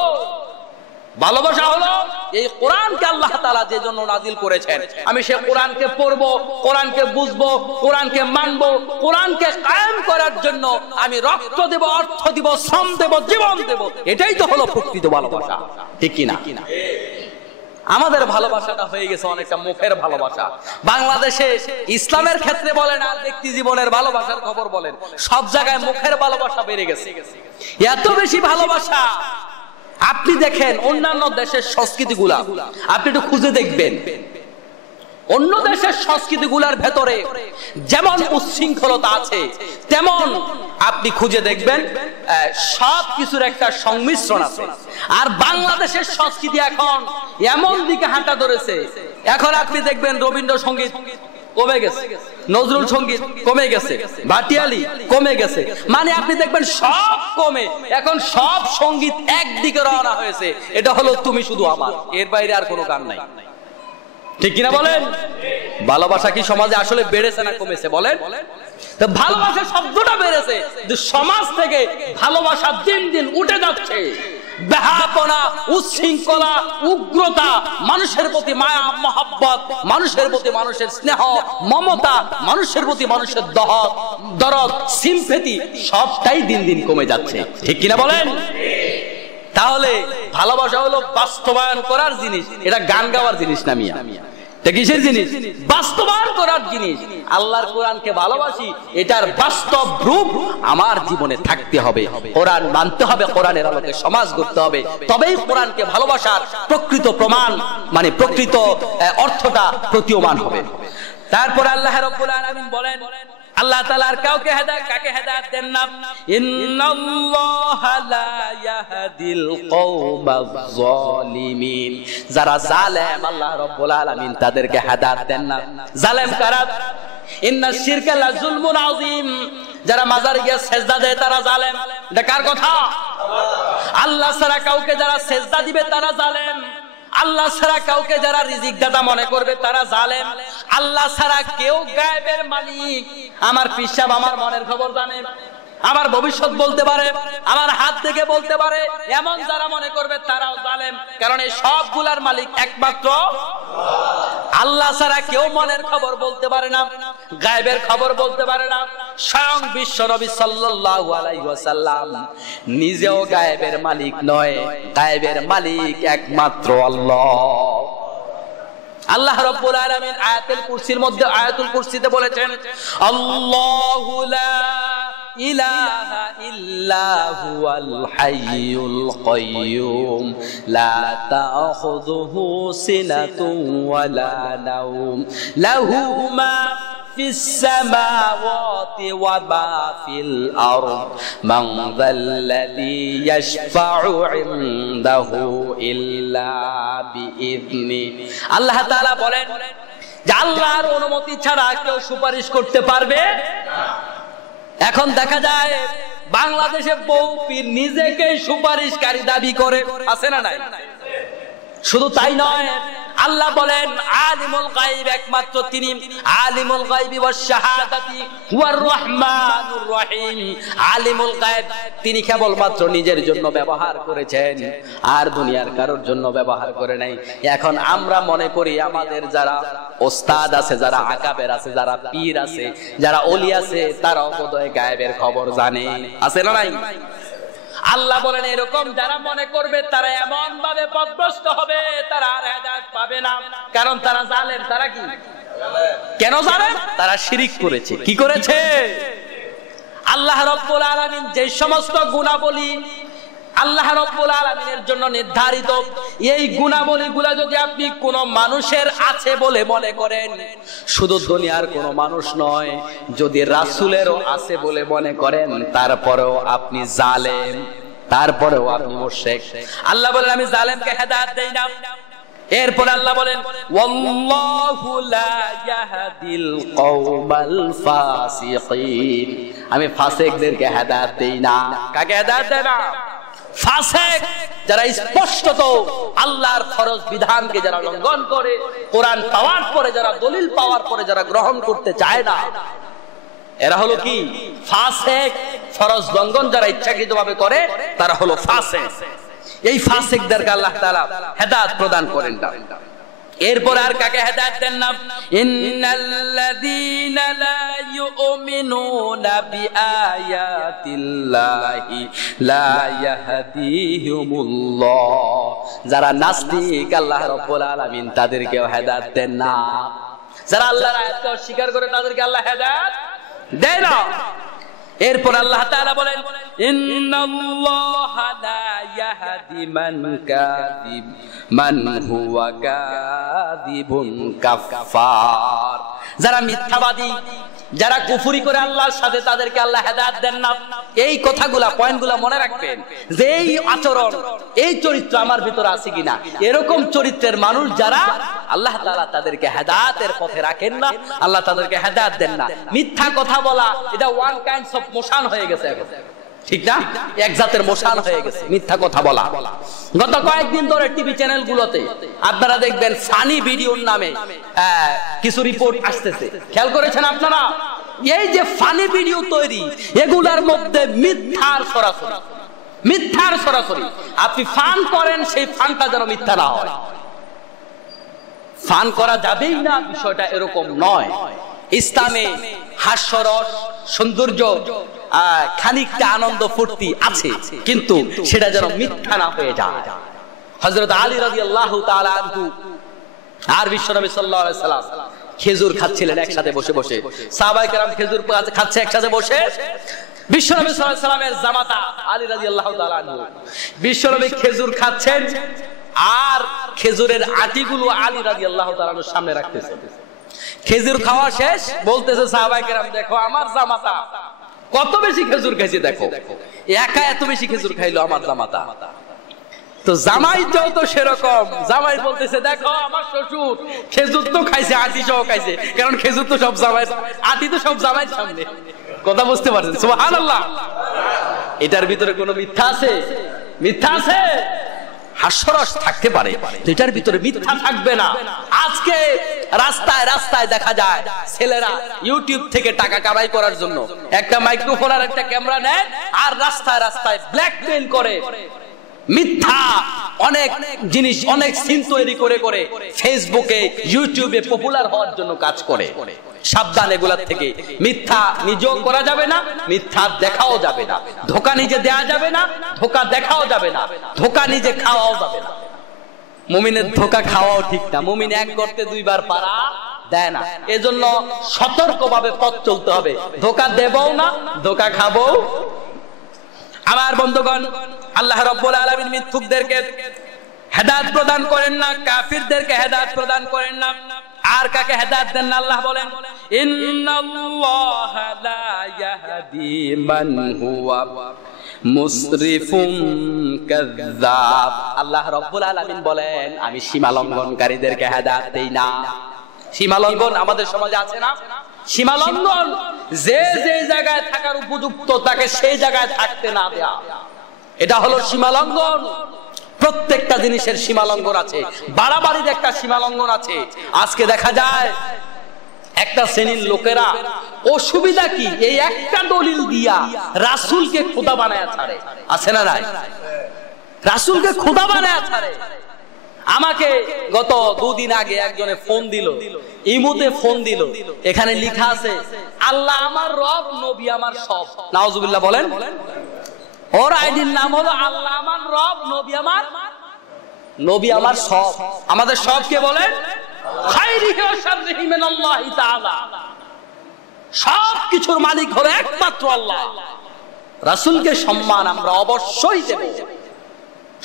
ভালোবাসা হলো এই কোরআনকে আল্লাহ তাআলা যে জন্য নাজিল করেছেন, আমি সে কোরআনকে পড়বো, কোরআনকে বুঝবো, কোরআনকে মানবো, কোরআনকে কায়েম করার জন্য আমি রক্ত দেব, অর্থ দেব, শ্রম দেব, জীবন দেব। এটাই তো হলো প্রকৃত ভালোবাসা। ঠিক কি না? আমাদের ভালোবাসাটা হয়ে গেছে অনেকটা মুখের ভালোবাসা। বাংলাদেশে ইসলামের ক্ষেত্রে বলেন আর ব্যক্তি জীবনের ভালোবাসার খবর বলেন, সব জায়গায় মুখের ভালোবাসা বেড়ে গেছে। এত বেশি ভালোবাসা আপনি দেখেন অন্যান্য দেশের সংস্কৃতিগুলা, আপনি একটু খুঁজে দেখবেন, অন্য দেশের সংস্কৃতিগুলার ভেতরে যেমন উচ্ছৃঙ্খলতা আছে তেমন আপনি খুঁজে দেখবেন সব কিছুর একটা সংমিশ্রণ আছে। আর বাংলাদেশের সংস্কৃতি এখন এমন দিকে হাঁটা ধরেছে, এখন আপনি দেখবেন রবীন্দ্রসঙ্গীত কমে গেছে, নজরুল সঙ্গীত কমে গেছে, ভাটিয়ালি কমে গেছে, মানে আপনি দেখবেন সব কমে, এখন সব সঙ্গীত একদিকে রওনা হয়েছে, এটা হলো তুমি শুধু আমার, এর বাইরে আর কোনো গান নাই। ঠিক কিনা বলেন? ভালোবাসা কি সমাজে আসলে বেড়েছে না কমেছে বলেন? তো ভালোবাসা শব্দটা বেড়েছে, কিন্তু সমাজ থেকে ভালোবাসা দিন দিন উঠে যাচ্ছে। বেহাপনা, উচ্ছৃঙ্খলা, উগ্রতা, মানুষের প্রতি মায়া মহব্বত, মানুষের প্রতি মানুষের স্নেহ মমতা, মানুষের প্রতি মানুষের দরদ সিম্পেথি সবটাই দিন দিন কমে যাচ্ছে। ঠিক কিনা বলেন? তাহলে ভালোবাসা হলো বাস্তবায়ন করার জিনিস, এটা গান গাওয়ার জিনিস না মিয়া। কিসের জিনিস? বাস্তবায়ন করার জিনিস। আল্লাহর কোরআনকে ভালোবাসি, এটার বাস্তব রূপ আমার জীবনে থাকতে হবে। কোরআন মানতে হবে, কোরআনের আলোকে সমাজ গড়তে হবে, তবেই কোরআনকে ভালোবাসার প্রকৃত প্রমাণ মানে প্রকৃত অর্থটা প্রতীয়মান হবে। তারপর আল্লাহ রাব্বুল আলামিন বলেন, আল্লাহ তাআলা আর কাউকে কাকে হেদায়েত দেন না। ইন্নাল্লাহা লা ইয়াহদিল কওমাজ যালিমিন, যারা জালেম আল্লাহ রাব্বুল আলামিন তাদেরকে হেদায়েত দেন না। জালেম কারা? ইন্নাশ শিরকা লা যুলমুন আযীম, যারা মাজারে গিয়ে সেজদা দেয় তারা জালেম। এটা কার কথা? আল্লাহ ছাড়া কাউকে যারা সেজদা দিবে তারা জালেম। আল্লাহ ছাড়া কাউকে যারা রিজিক দাতা মনে করবে তারা জালেম। আল্লাহ ছাড়া কেউ গায়েবের মালিক, আমার পিসাব আমার মনের খবর জানে, আমার ভবিষ্যৎ বলতে পারে, আমার হাত থেকে বলতে পারে, এমন যারা মনে করবে তারাও জালেম। কারণ এই সবগুলার মালিক একমাত্র আল্লাহ ছাড়া কেউ মনের খবর বলতে পারে না, গায়েবের খবর বলতে পারে না। স্বয়ং বিশ্ব নবী সাল্লাল্লাহু আলাইহি ওয়াসাল্লাম নিজেও গায়েবের মালিক নয়, গায়েবের মালিক একমাত্র আল্লাহ। আল্লাহ রাব্বুল আলামিন আয়াতুল কুরসির মধ্যে আয়াতুল কুরসিতে বলেছেন, আল্লাহু লা ইলাহা ইল্লা হুয়াল হাইয়ুল কাইয়্যুম লা তাখুযুহু সিনাতুন ওয়ালা নাওম লাহু মা ফিস সামাওয়াতি ওয়া মা ফিল আরদ মান যাল্লাযী ইয়াশফা'ু ইনদাহু ইল্লা বিইذনি। আল্লাহ তাআলা বলেন যে আল্লাহর অনুমতি ছাড়া কেউ সুপারিশ করতে পারবে না। এখন দেখা যায় বাংলাদেশে বহু পীর নিজেকে সুপারিশকারী দাবি করে, আছে না নাই? শুধু তাই নয়, আল্লাহ বলেন আলিমুল গায়ব, একমাত্র তিনি আলিমুল গায়বি ওয়াস শাহাদাতি হুয়ার রহমানুর রহিম। আলিমুল গায়ব তিনি কেবলমাত্র নিজের জন্য ব্যবহার করেছেন, আর দুনিয়ার কারোর জন্য ব্যবহার করে নাই। এখন আমরা মনে করি আমাদের যারা ওস্তাদ আছে, যারা আকাবের আছে, যারা পীর আছে, যারা ওলি আছে, তারাও বোধহয় গায়েবের খবর জানে, আছে না নাই? আল্লাহ বলেন এরকম যারা মনে করবে তারা এমন ভাবে পথভ্রষ্ট হবে, তারা আর হেদায়েত পাবে না। কারণ তারা জালেম। তারা কি? কেন জালেম? তারা শিরিক করেছে। কি করেছে? আল্লাহ রাব্বুল আলামিন যে সমস্ত গুণাবলী আল্লাহ রাব্বুল আলামিনের জন্য নির্ধারিত, এই গুণাবলীগুলা যদি আপনি কোন মানুষের আছে বলে মনে করেন, শুধু দুনিয়ার কোন মানুষ নয়, যদি রাসূলেরও আছে বলে মনে করেন, তারপরেও আপনি জালেম, তারপরেও আপনি মুশরিক। আল্লাহ বলেন আমি জালেমকে হেদায়েত দেই না। এরপর আল্লাহ বলেন ওয়াল্লাহু লা ইয়াহদিল কওমাল ফাসিকিন, আমি ফাসিকদেরকে হেদায়েত দেই না। কাকে হেদায়েত দেয় না? ফাসিক, যারা স্পষ্টত আল্লাহর ফরজ বিধানকে যারা লঙ্ঘন করে, কোরআন পাওয়ার পরে যারা দলিল পাওয়ার পরে যারা গ্রহণ করতে চায় না, এরা হলো কি? ফাসিক। ফরজ লঙ্ঘন যারা ইচ্ছাকৃতভাবে করে তারা হলো ফাসিক। এই ফাসিকদেরকে আল্লাহ তাআলা হেদায়েত প্রদান করেন না। এরপর আর কাকে হেদায়েত দেন না? ইন্নাল্লাযীনা লা ইউমিনুনা বিআয়াতিল্লাহি লা ইয়াহদিহুমুল্লাহ, যারা নাস্তিক আল্লাহ রাব্বুল আলামিন তাদেরকেও হেদায়েত দেন না। যারা আল্লাহর আয়াতকে অস্বীকার করে তাদেরকে আল্লাহ হেদায়েত দেন না। এরপর আল্লাহ তাআলা বলেন ইন্নাল্লাহা লা ইয়াহদি মান হুয়া কাযিবুন কাফফার, যারা মিথ্যাবাদী, যারা কুফরি করে আল্লাহর সাথে, তাদেরকে আল্লাহ হেদায়েত দেন না। এই কথাগুলা পয়েন্টগুলা মনে রাখবেন যে এই আচরণ, এই চরিত্র আমার ভিতরে আছে কিনা। এরকম চরিত্রের মানুষ যারা, আল্লাহ তাআলা তাদেরকে হেদায়েতের পথে রাখেন না, আল্লাহ তাদেরকে হেদায়েত দেন না। মিথ্যা কথা বলা এটা ওয়ান কাইন্ডস অফ মোশান হয়ে গেছে এখন, ঠিক না? এক জাতের মোশান হয়ে গেছে মিথ্যা কথা বলা। গত কয়েকদিন ধরে টিভি চ্যানেলগুলোতে আপনারা দেখবেন ফানি ভিডিওর নামে কিছু রিপোর্ট আসতেছে, খেয়াল করেছেন আপনারা? এই যে ফানি ভিডিও তৈরি, এগুলার মধ্যে মিথ্যার সরাসরি, মিথ্যার সরাসরি। আপনি ফান করেন, সেই ফানটা যেন মিথ্যা না হয়। ফান করা যাবেই না, বিষয়টা এরকম নয়। ইসলামে হাস্যরস, সৌন্দর্য, খানিকটা আনন্দ ফুর্তি আছে, কিন্তু সেটা যেন মিথ্যা না হয়ে যায়। হযরত আলী রাদিয়াল্লাহু তাআলা আনহু আর বিশ্বনবী সাল্লাল্লাহু আলাইহি সাল্লাম খেজুর খাচ্ছিলেন একসাথে বসে বসে, সাহাবায়ে কেরাম খেজুর খাচ্ছে একসাথে বসে। বিশ্বনবী সাল্লাল্লাহু আলাইহি সাল্লামের জামাতা আলী রাদিয়াল্লাহু তাআলা আনহু, বিশ্বনবী খেজুর খাচ্ছেন আর খেজুরের আটিগুলো আলী রাদিয়াল্লাহু তাআলা আনহুর সামনে রাখতেছেন। খেজুর খাওয়া শেষ, বলতেছে সাহাবায়ে কেরাম, দেখো আমার জামাতা কত বেশি খেজুর খাইছে, দেখো একা এত বেশি খেজুর খাইলো আমার জামাতা। তো জামাইটাও তো সেরকম, জামাই বলতেছে দেখো আমার শ্বশুর খেজুর তো খাইছে, আটি সহ খাইছে, কারণ খেজুর তো সব জামাই, আটি তো সব জামাইয়ের সামনে। কথা বুঝতে পারছেন? সুবহানাল্লাহ। এটার ভিতরে কোনো মিথ্যা আছে? মিথ্যা আছে? হাস্যরস থাকতে পারে, এটার ভিতরে মিথ্যা থাকবে না। আজকে রাস্তায় রাস্তায় দেখা যায় ছেলেরা ইউটিউব থেকে টাকা কামাই করার জন্য একটা মাইক্রোফোন আর একটা ক্যামেরা নেয় আর রাস্তায় রাস্তায় ব্ল্যাকমেইল করে, মিথ্যা অনেক জিনিস, অনেক সিন তৈরি করে করে ফেসবুকে ইউটিউবে পপুলার হওয়ার জন্য কাজ করে। সাবধান এগুলা থেকে। মিথ্যা নিজেও করা যাবে না, মিথ্যা দেখাও যাবে না, ধোঁকা নিজে দেয়া যাবে না, ধোঁকা দেখাও যাবে না, ধোঁকা নিজে খাওয়াও যাবে না। মুমিনের ধোঁকা খাওয়াও ঠিক না, মুমিন এক করতে দুইবার পারা দেয় না। এজন্য সতর্কভাবে পথ চলতে হবে, ধোঁকা দেবও না, ধোঁকা খাবো। আমার বন্ধুগণ, আল্লাহ রাব্বুল আলামিন মিথ্যুকদেরকে হেদায়েত প্রদান করেন না, কাফিরদেরকে হেদায়েত প্রদান করেন না। আর কাকে হেদায়েত দেন না? আল্লাহ বলেন ইন্নাল্লাহা লা ইয়াহদি মান হুয়া মুসরিফুন কাযযাব। আল্লাহ রাব্বুল আলামিন বলেন আমি সীমালঙ্ঘনকারীদেরকে হেদায়েত দেই না। সীমালঙ্ঘন আমাদের সমাজে আছে না? সীমালঙ্ঘন, যে যে জায়গায় থাকার উপযুক্ত তাকে সেই জায়গায় থাকতে না দেয়া, এটা হলো সীমালঙ্ঘন। প্রত্যেকটা জিনিসের সীমালঙ্ঘন আছে, বাড়াবাড়ির একটা সীমালঙ্ঘন আছে। আজকে দেখা যায় একটা শ্রেণীর লোকেরা অসুবিধা কি, এই একটা দলিল দিয়া রাসূলকে খোদা বানায়া ছাড়ে। আছে না নাই? রাসূলকে খোদা বানায়া ছাড়ে। আমাকে গত দুদিন আগে একজনে ফোন দিল, ইমুতে ফোন দিল, এখানে লেখা আছে আল্লাহ আমার রব, নবী আমার সব। নাউজুবিল্লাহ বলেন। ওর আইডির নাম হলো আল্লাহ আমার রব, নবী আমার সব। আমাদের সব কে বলেন? খায়রিহি ওয়া শাররিহি মিনাল্লাহি তাআলা। সব কিছুর মালিক হলো একমাত্র আল্লাহ। রাসূলকে সম্মান আমরা অবশ্যই দেব।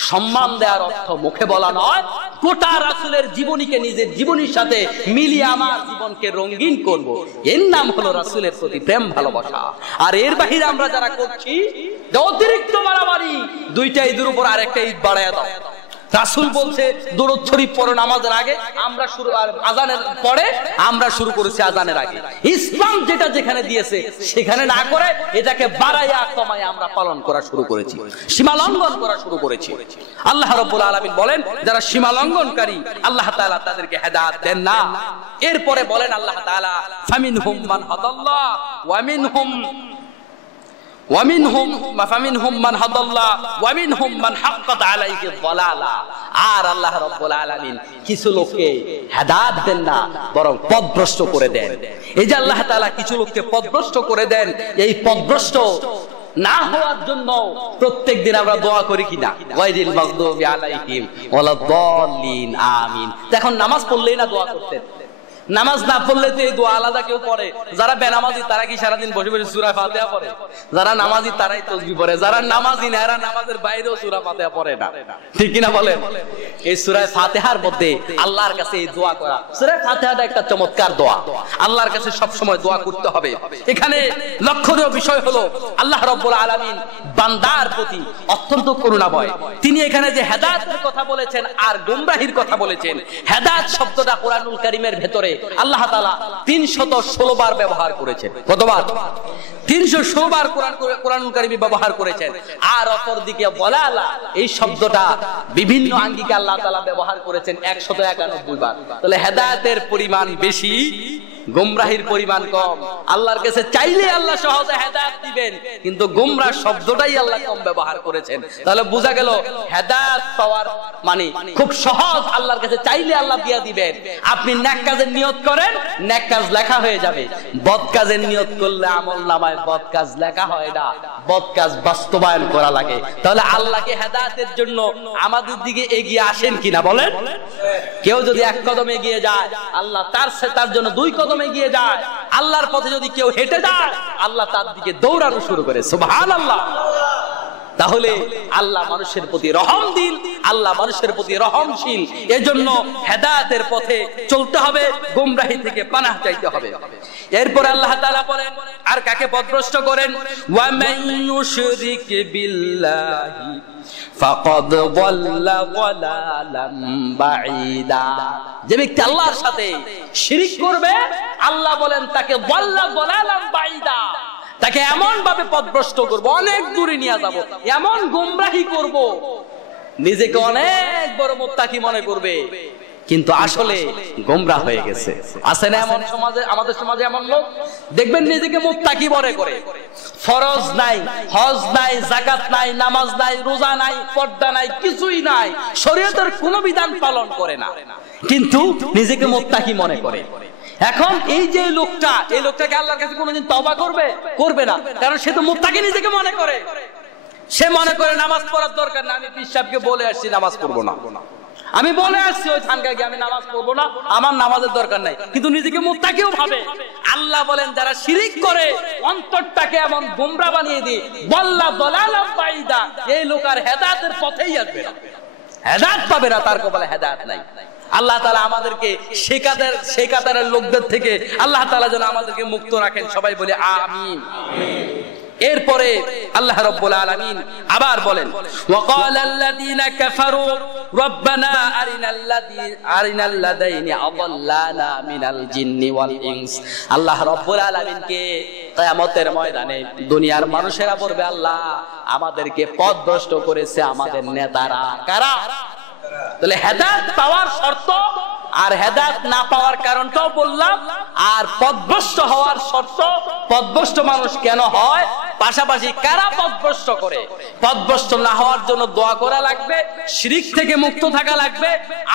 সম্মান দেওয়ার অর্থ মুখে বলা নয়, গোটা রাসূলের জীবনীকে নিজের জীবনীর সাথে মিলিয়ে আমার জীবনকে রঙিন করব, এর নাম হলো রাসূলের প্রতি প্রেম ভালোবাসা। আর এর বাহিরে আমরা যারা করছি অতিরিক্ত মারামারি, দুইটা ঈদের উপর আরেকটা ঈদ বাড়ায়া দাও। রাসূল বলছে দুরূদ শরীফ পড়ো নামাজের আগে, আমরা শুরু আর আযানের পরে আমরা শুরু করেছি আযানের আগে। ইসলাম যেটা যেখানে দিয়েছে সেখানে না করে এটাকে বাড়ায়া কমায়া আমরা পালন করা শুরু করেছি, সীমালঙ্ঘন করা শুরু করেছি। আল্লাহ রাব্বুল আলামিন বলেন যারা সীমালঙ্ঘনকারী আল্লাহ তাআলা তাদেরকে হেদায়েত দেন না। এরপরে বলেন আল্লাহ তাআলা ফামিনহুম মান হাদাল্লাহ ওয়া মিনহুম মান হাদাল্লাহ ওয়া মিনহুম মান হাক্কাত আলাইহি যালালা। আর আল্লাহ রাব্বুল আলামিন কিছু লোককে হেদায়েত দেন না, বরং পথভ্রষ্ট করে দেন। এই যে আল্লাহ তাআলা কিছু লোককে পথভ্রষ্ট করে দেন, এই পথভ্রষ্ট না হওয়ার জন্য প্রত্যেকদিন আমরা দোয়া করি কিনা? ওয়াইদিল মাগদুবি আলাইহিম ওয়ালাদ-দাল্লিন আমিন। এখন নামাজ পড়লেই না দোয়া করতেন, নামাজ না পড়লে তো এই দোয়া আলাদা কেউ পড়ে। যারা বেনামাজি তারা কি সারাদিন বসে বসে সূরা ফাতিহা পড়ে? যারা নামাজি তারাই তাসবিহ পড়ে, যারা নামাজি না এরা নামাজের বাইরেও সূরা ফাতিহা পড়ে না। ঠিক কি না বলেন? এই সূরা ফাতিহার মধ্যে আল্লাহর কাছে এই দোয়া করা, সূরা ফাতিহাটা একটা চমৎকার দোয়া। আল্লাহর কাছে সব সময় দোয়া করতে হবে। এখানে লক্ষণীয় বিষয় হলো আল্লাহ রাব্বুল আলামিন বান্দার প্রতি অত্যন্ত করুণাময়। তিনি এখানে যে হেদায়েতের কথা বলেছেন আর গোমরাহির কথা বলেছেন, হেদায়েত শব্দটা কোরআনুল কারীমের ভেতরে আল্লাহ তাআলা ৩১৬ বার ব্যবহার করেছেন। কতবার? ৩১৬ বার কোরআনুল কারীমে ব্যবহার করেছেন। আর অপরদিকে বলালা এই শব্দটা বিভিন্ন আঙ্গিকে আল্লাহ তাআলা ব্যবহার করেছেন ১৯১ বার। তাহলে হেদায়েতের পরিমাণ বেশি গোমরাহির পরিমাণ কম। আল্লাহর কাছে চাইলে আল্লাহ সহজে হেদায়েত দিবেন, কিন্তু গোমরাহ শব্দটাই আল্লাহ কম ব্যবহার করেছেন। তাহলে বোঝা গেল হেদায়েত পাওয়ার মানে খুব সহজ, আল্লাহর কাছে চাইলে আল্লাহ দিয়ে দিবেন। আপনি নেক কাজের নিয়ত করেন, নেক কাজ লেখা হয়ে যাবে। বদ কাজের নিয়ত করলে আমলনামায় বদ কাজ লেখা হয় না, বদ কাজ বাস্তবায়ন করা লাগে। তাহলে আল্লাহকে হেদায়েতের জন্য আমাদের দিকে এগিয়ে আসেন কিনা বলেন? কেউ যদি এক কদম এগিয়ে যায়, আল্লাহ তার জন্য 2 কদম এগিয়ে যায়। আল্লাহর পথে যদি কেউ হেঁটে যায়, আল্লাহ তার দিকে দৌড়ানো শুরু করে। সুবহানাল্লাহ। তাহলে আল্লাহ মানুষের প্রতি রহমদিল, আল্লাহ মানুষের প্রতি রহমশীল। এজন্য হেদায়েতের পথে চলতে হবে, গোমরাহি থেকে পানাহ চাইতে হবে। এরপর আল্লাহ তাআলা বলেন, আর কাকে পথভ্রষ্ট করেন? ওয়া মান ইউশরিক বিল্লাহি ফাকাদ যাল্লা যালালাম বাঈদা। যে ব্যক্তি আল্লাহর সাথে শিরক করবে, আল্লাহ বলেন তাকে যাল্লা যালালাম বাঈদা, তাকে এমন ভাবে পথভ্রষ্ট করব, অনেক দূরে নিয়ে যাব, এমন গোমরাহি করব, নিজেকে অনেক বড় মুত্তাকি মনে করবে, কিন্তু আসলে গোমরাহ হয়ে গেছে। আছে না এমন সমাজে, আমাদের সমাজে এমন লোক দেখবেন নিজেকে মুত্তাকি মনে করে, ফরজ নাই, হজ নাই, যাকাত নাই, নামাজ নাই, রোজা নাই, পর্দা নাই, কিছুই নাই, শরীয়তের কোনো বিধান পালন করে না, কিন্তু নিজেকে মুত্তাকি মনে করে। এখন এই যে লোকটা, এই লোকটাকে আল্লাহর কাছে কোনোদিন তওবা করবে না, কারণ সে তো মুত্তাকি নিজেকে মনে করে। সে মনে করে নামাজ পড়ার দরকার না, আমি পীর সাহেবকে বলে আসছি নামাজ পড়বো না, আমি বলে আসছি ওই থানকায় গিয়ে আমি নামাজ পড়বো না, আমার নামাজের দরকার নাই, কিন্তু নিজেকে মুত্তাকিও ভাবে। আল্লাহ বলেন যারা শিরক করে অন্তরটাকে এমন গোমরা বানিয়ে দিয়ে যাল্লা যালালাম বাঈদা, এই লোক আর হেদায়েতের পথেই আসবে না, হেদায়েত পাবে না, তার কপালে হেদায়েত নাই। আল্লাহ তাআলা আমাদেরকে সেই কাতারের লোকদের থেকে আল্লাহ তাআলা যেন আমাদেরকে মুক্ত রাখেন, সবাই বলে আমিন। এরপরে আল্লাহ রাব্বুল আলামিন আবার বলেন, ওয়াকালাল্লাযীনা কাফারু রাব্বানা আরিনাল্লাযাইনি আযাল্লানা মিনাল জিন্নি ওয়াল ইনস। আল্লাহ রাব্বুল আলামিনকে কিয়ামতের ময়দানে দুনিয়ার মানুষেরা বলবে, আল্লাহ আমাদেরকে পথভ্রষ্ট করেছে আমাদের নেতারা। কারা? তাহলে হেদায়েত পাওয়ার শর্ত আর হেদায়েত না পাওয়ার কারণটাও বললাম, আর পথভ্রষ্ট হওয়ার শর্ত, পথভ্রষ্ট মানুষ কেন হয়, পাশাপাশি কারা পথভ্রষ্ট করে। পথভ্রষ্ট না হওয়ার জন্য দোয়া করা লাগবে, শিরক থেকে মুক্ত থাকা লাগবে।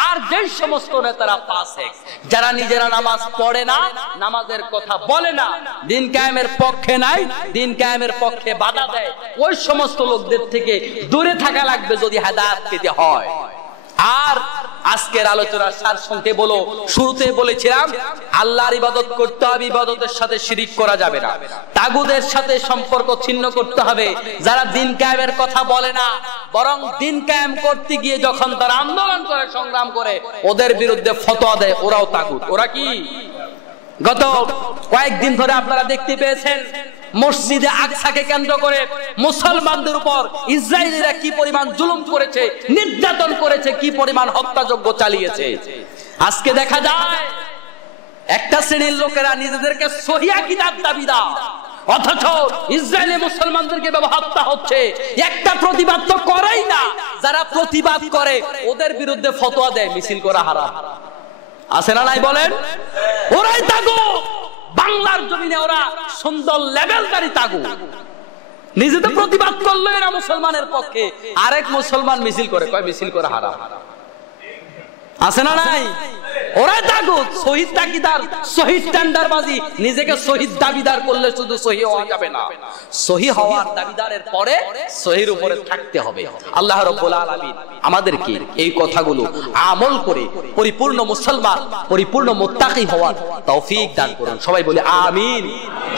আর যেই সমস্ত নেতারা ফাসিক, যারা নিজেরা নামাজ পড়ে না, নামাজের কথা বলে না, দিন কায়েমের পক্ষে নাই, দিন কায়েমের পক্ষে বাধা দেয়, ওই সমস্ত লোকদের থেকে দূরে থাকা লাগবে যদি হেদায়েত পেতে হয়। আর আজকের আলোচনার সার শুনতে বলো, শুরুতে বলেছিলাম আল্লাহর ইবাদত করতে হবে, ইবাদতের সাথে শিরক করা যাবে না, তাগুদের সাথে সম্পর্ক ছিন্ন করতে হবে। যারা দিন কায়েমের কথা বলে না, বরং দিন কায়েম করতে গিয়ে যখন তারা আন্দোলন করে, সংগ্রাম করে, ওদের বিরুদ্ধে ফতোয়া দেয়, ওরাও তাগুত। ওরা কি? গত কয়েকদিন ধরে আপনারা দেখতে পেয়েছেন মসজিদে আকসাকে কেন্দ্র করে মুসলমানদের উপর ইসরায়েলিরা কি পরিমাণ জুলুম করেছে, নির্যাতন করেছে, কি পরিমাণ হত্যাযজ্ঞ চালিয়েছে। আজকে দেখা যায় একটা শ্রেণীর লোকেরা নিজেদেরকে সহিহ কিতাব দাবিদার, অথচ ইসরায়েলি মুসলমানদেরকে হত্যা হচ্ছে, একটা প্রতিবাদ তো করেই না। যারা প্রতিবাদ করে ওদের বিরুদ্ধে ফতোয়া দেয়, মিছিল করা হারাম। আছে না নাই বলেন? ওরাই তাগুত। বাংলার জমিনে ওরা সুন্দর লেভেলদারি তাগুত। নিজেদের প্রতিবাদ করলো এরা মুসলমানের পক্ষে, আরেক মুসলমান মিছিল করে, কয় মিছিল করা হারাম। আছে না নাই? ওরাই তাগুত, শহীদ তাকিদার, শহীদ টেন্ডারবাজি। নিজেকে শহীদ দাবিদার করলে শুধু সহি হওয়া যাবে না, সহি হওয়ার দাবিদারের পরে সহির উপরে থাকতে হবে। আল্লাহ রাব্বুল আলামিন আমাদেরকে এই কথাগুলো আমল করে পরিপূর্ণ মুসলমান, পরিপূর্ণ মুত্তাকি হওয়ার তৌফিক দান করুন। সবাই বলে আমিন।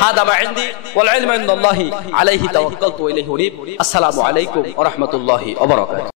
হাদা মা ইনদি ওয়াল ইলমু ইনদাল্লাহি আলাইহি তাওয়াক্কালতু ওয়া ইলাইহি উনীব। আসসালামু আলাইকুম ওয়া রাহমাতুল্লাহি ওয়া বারাকাতুহু।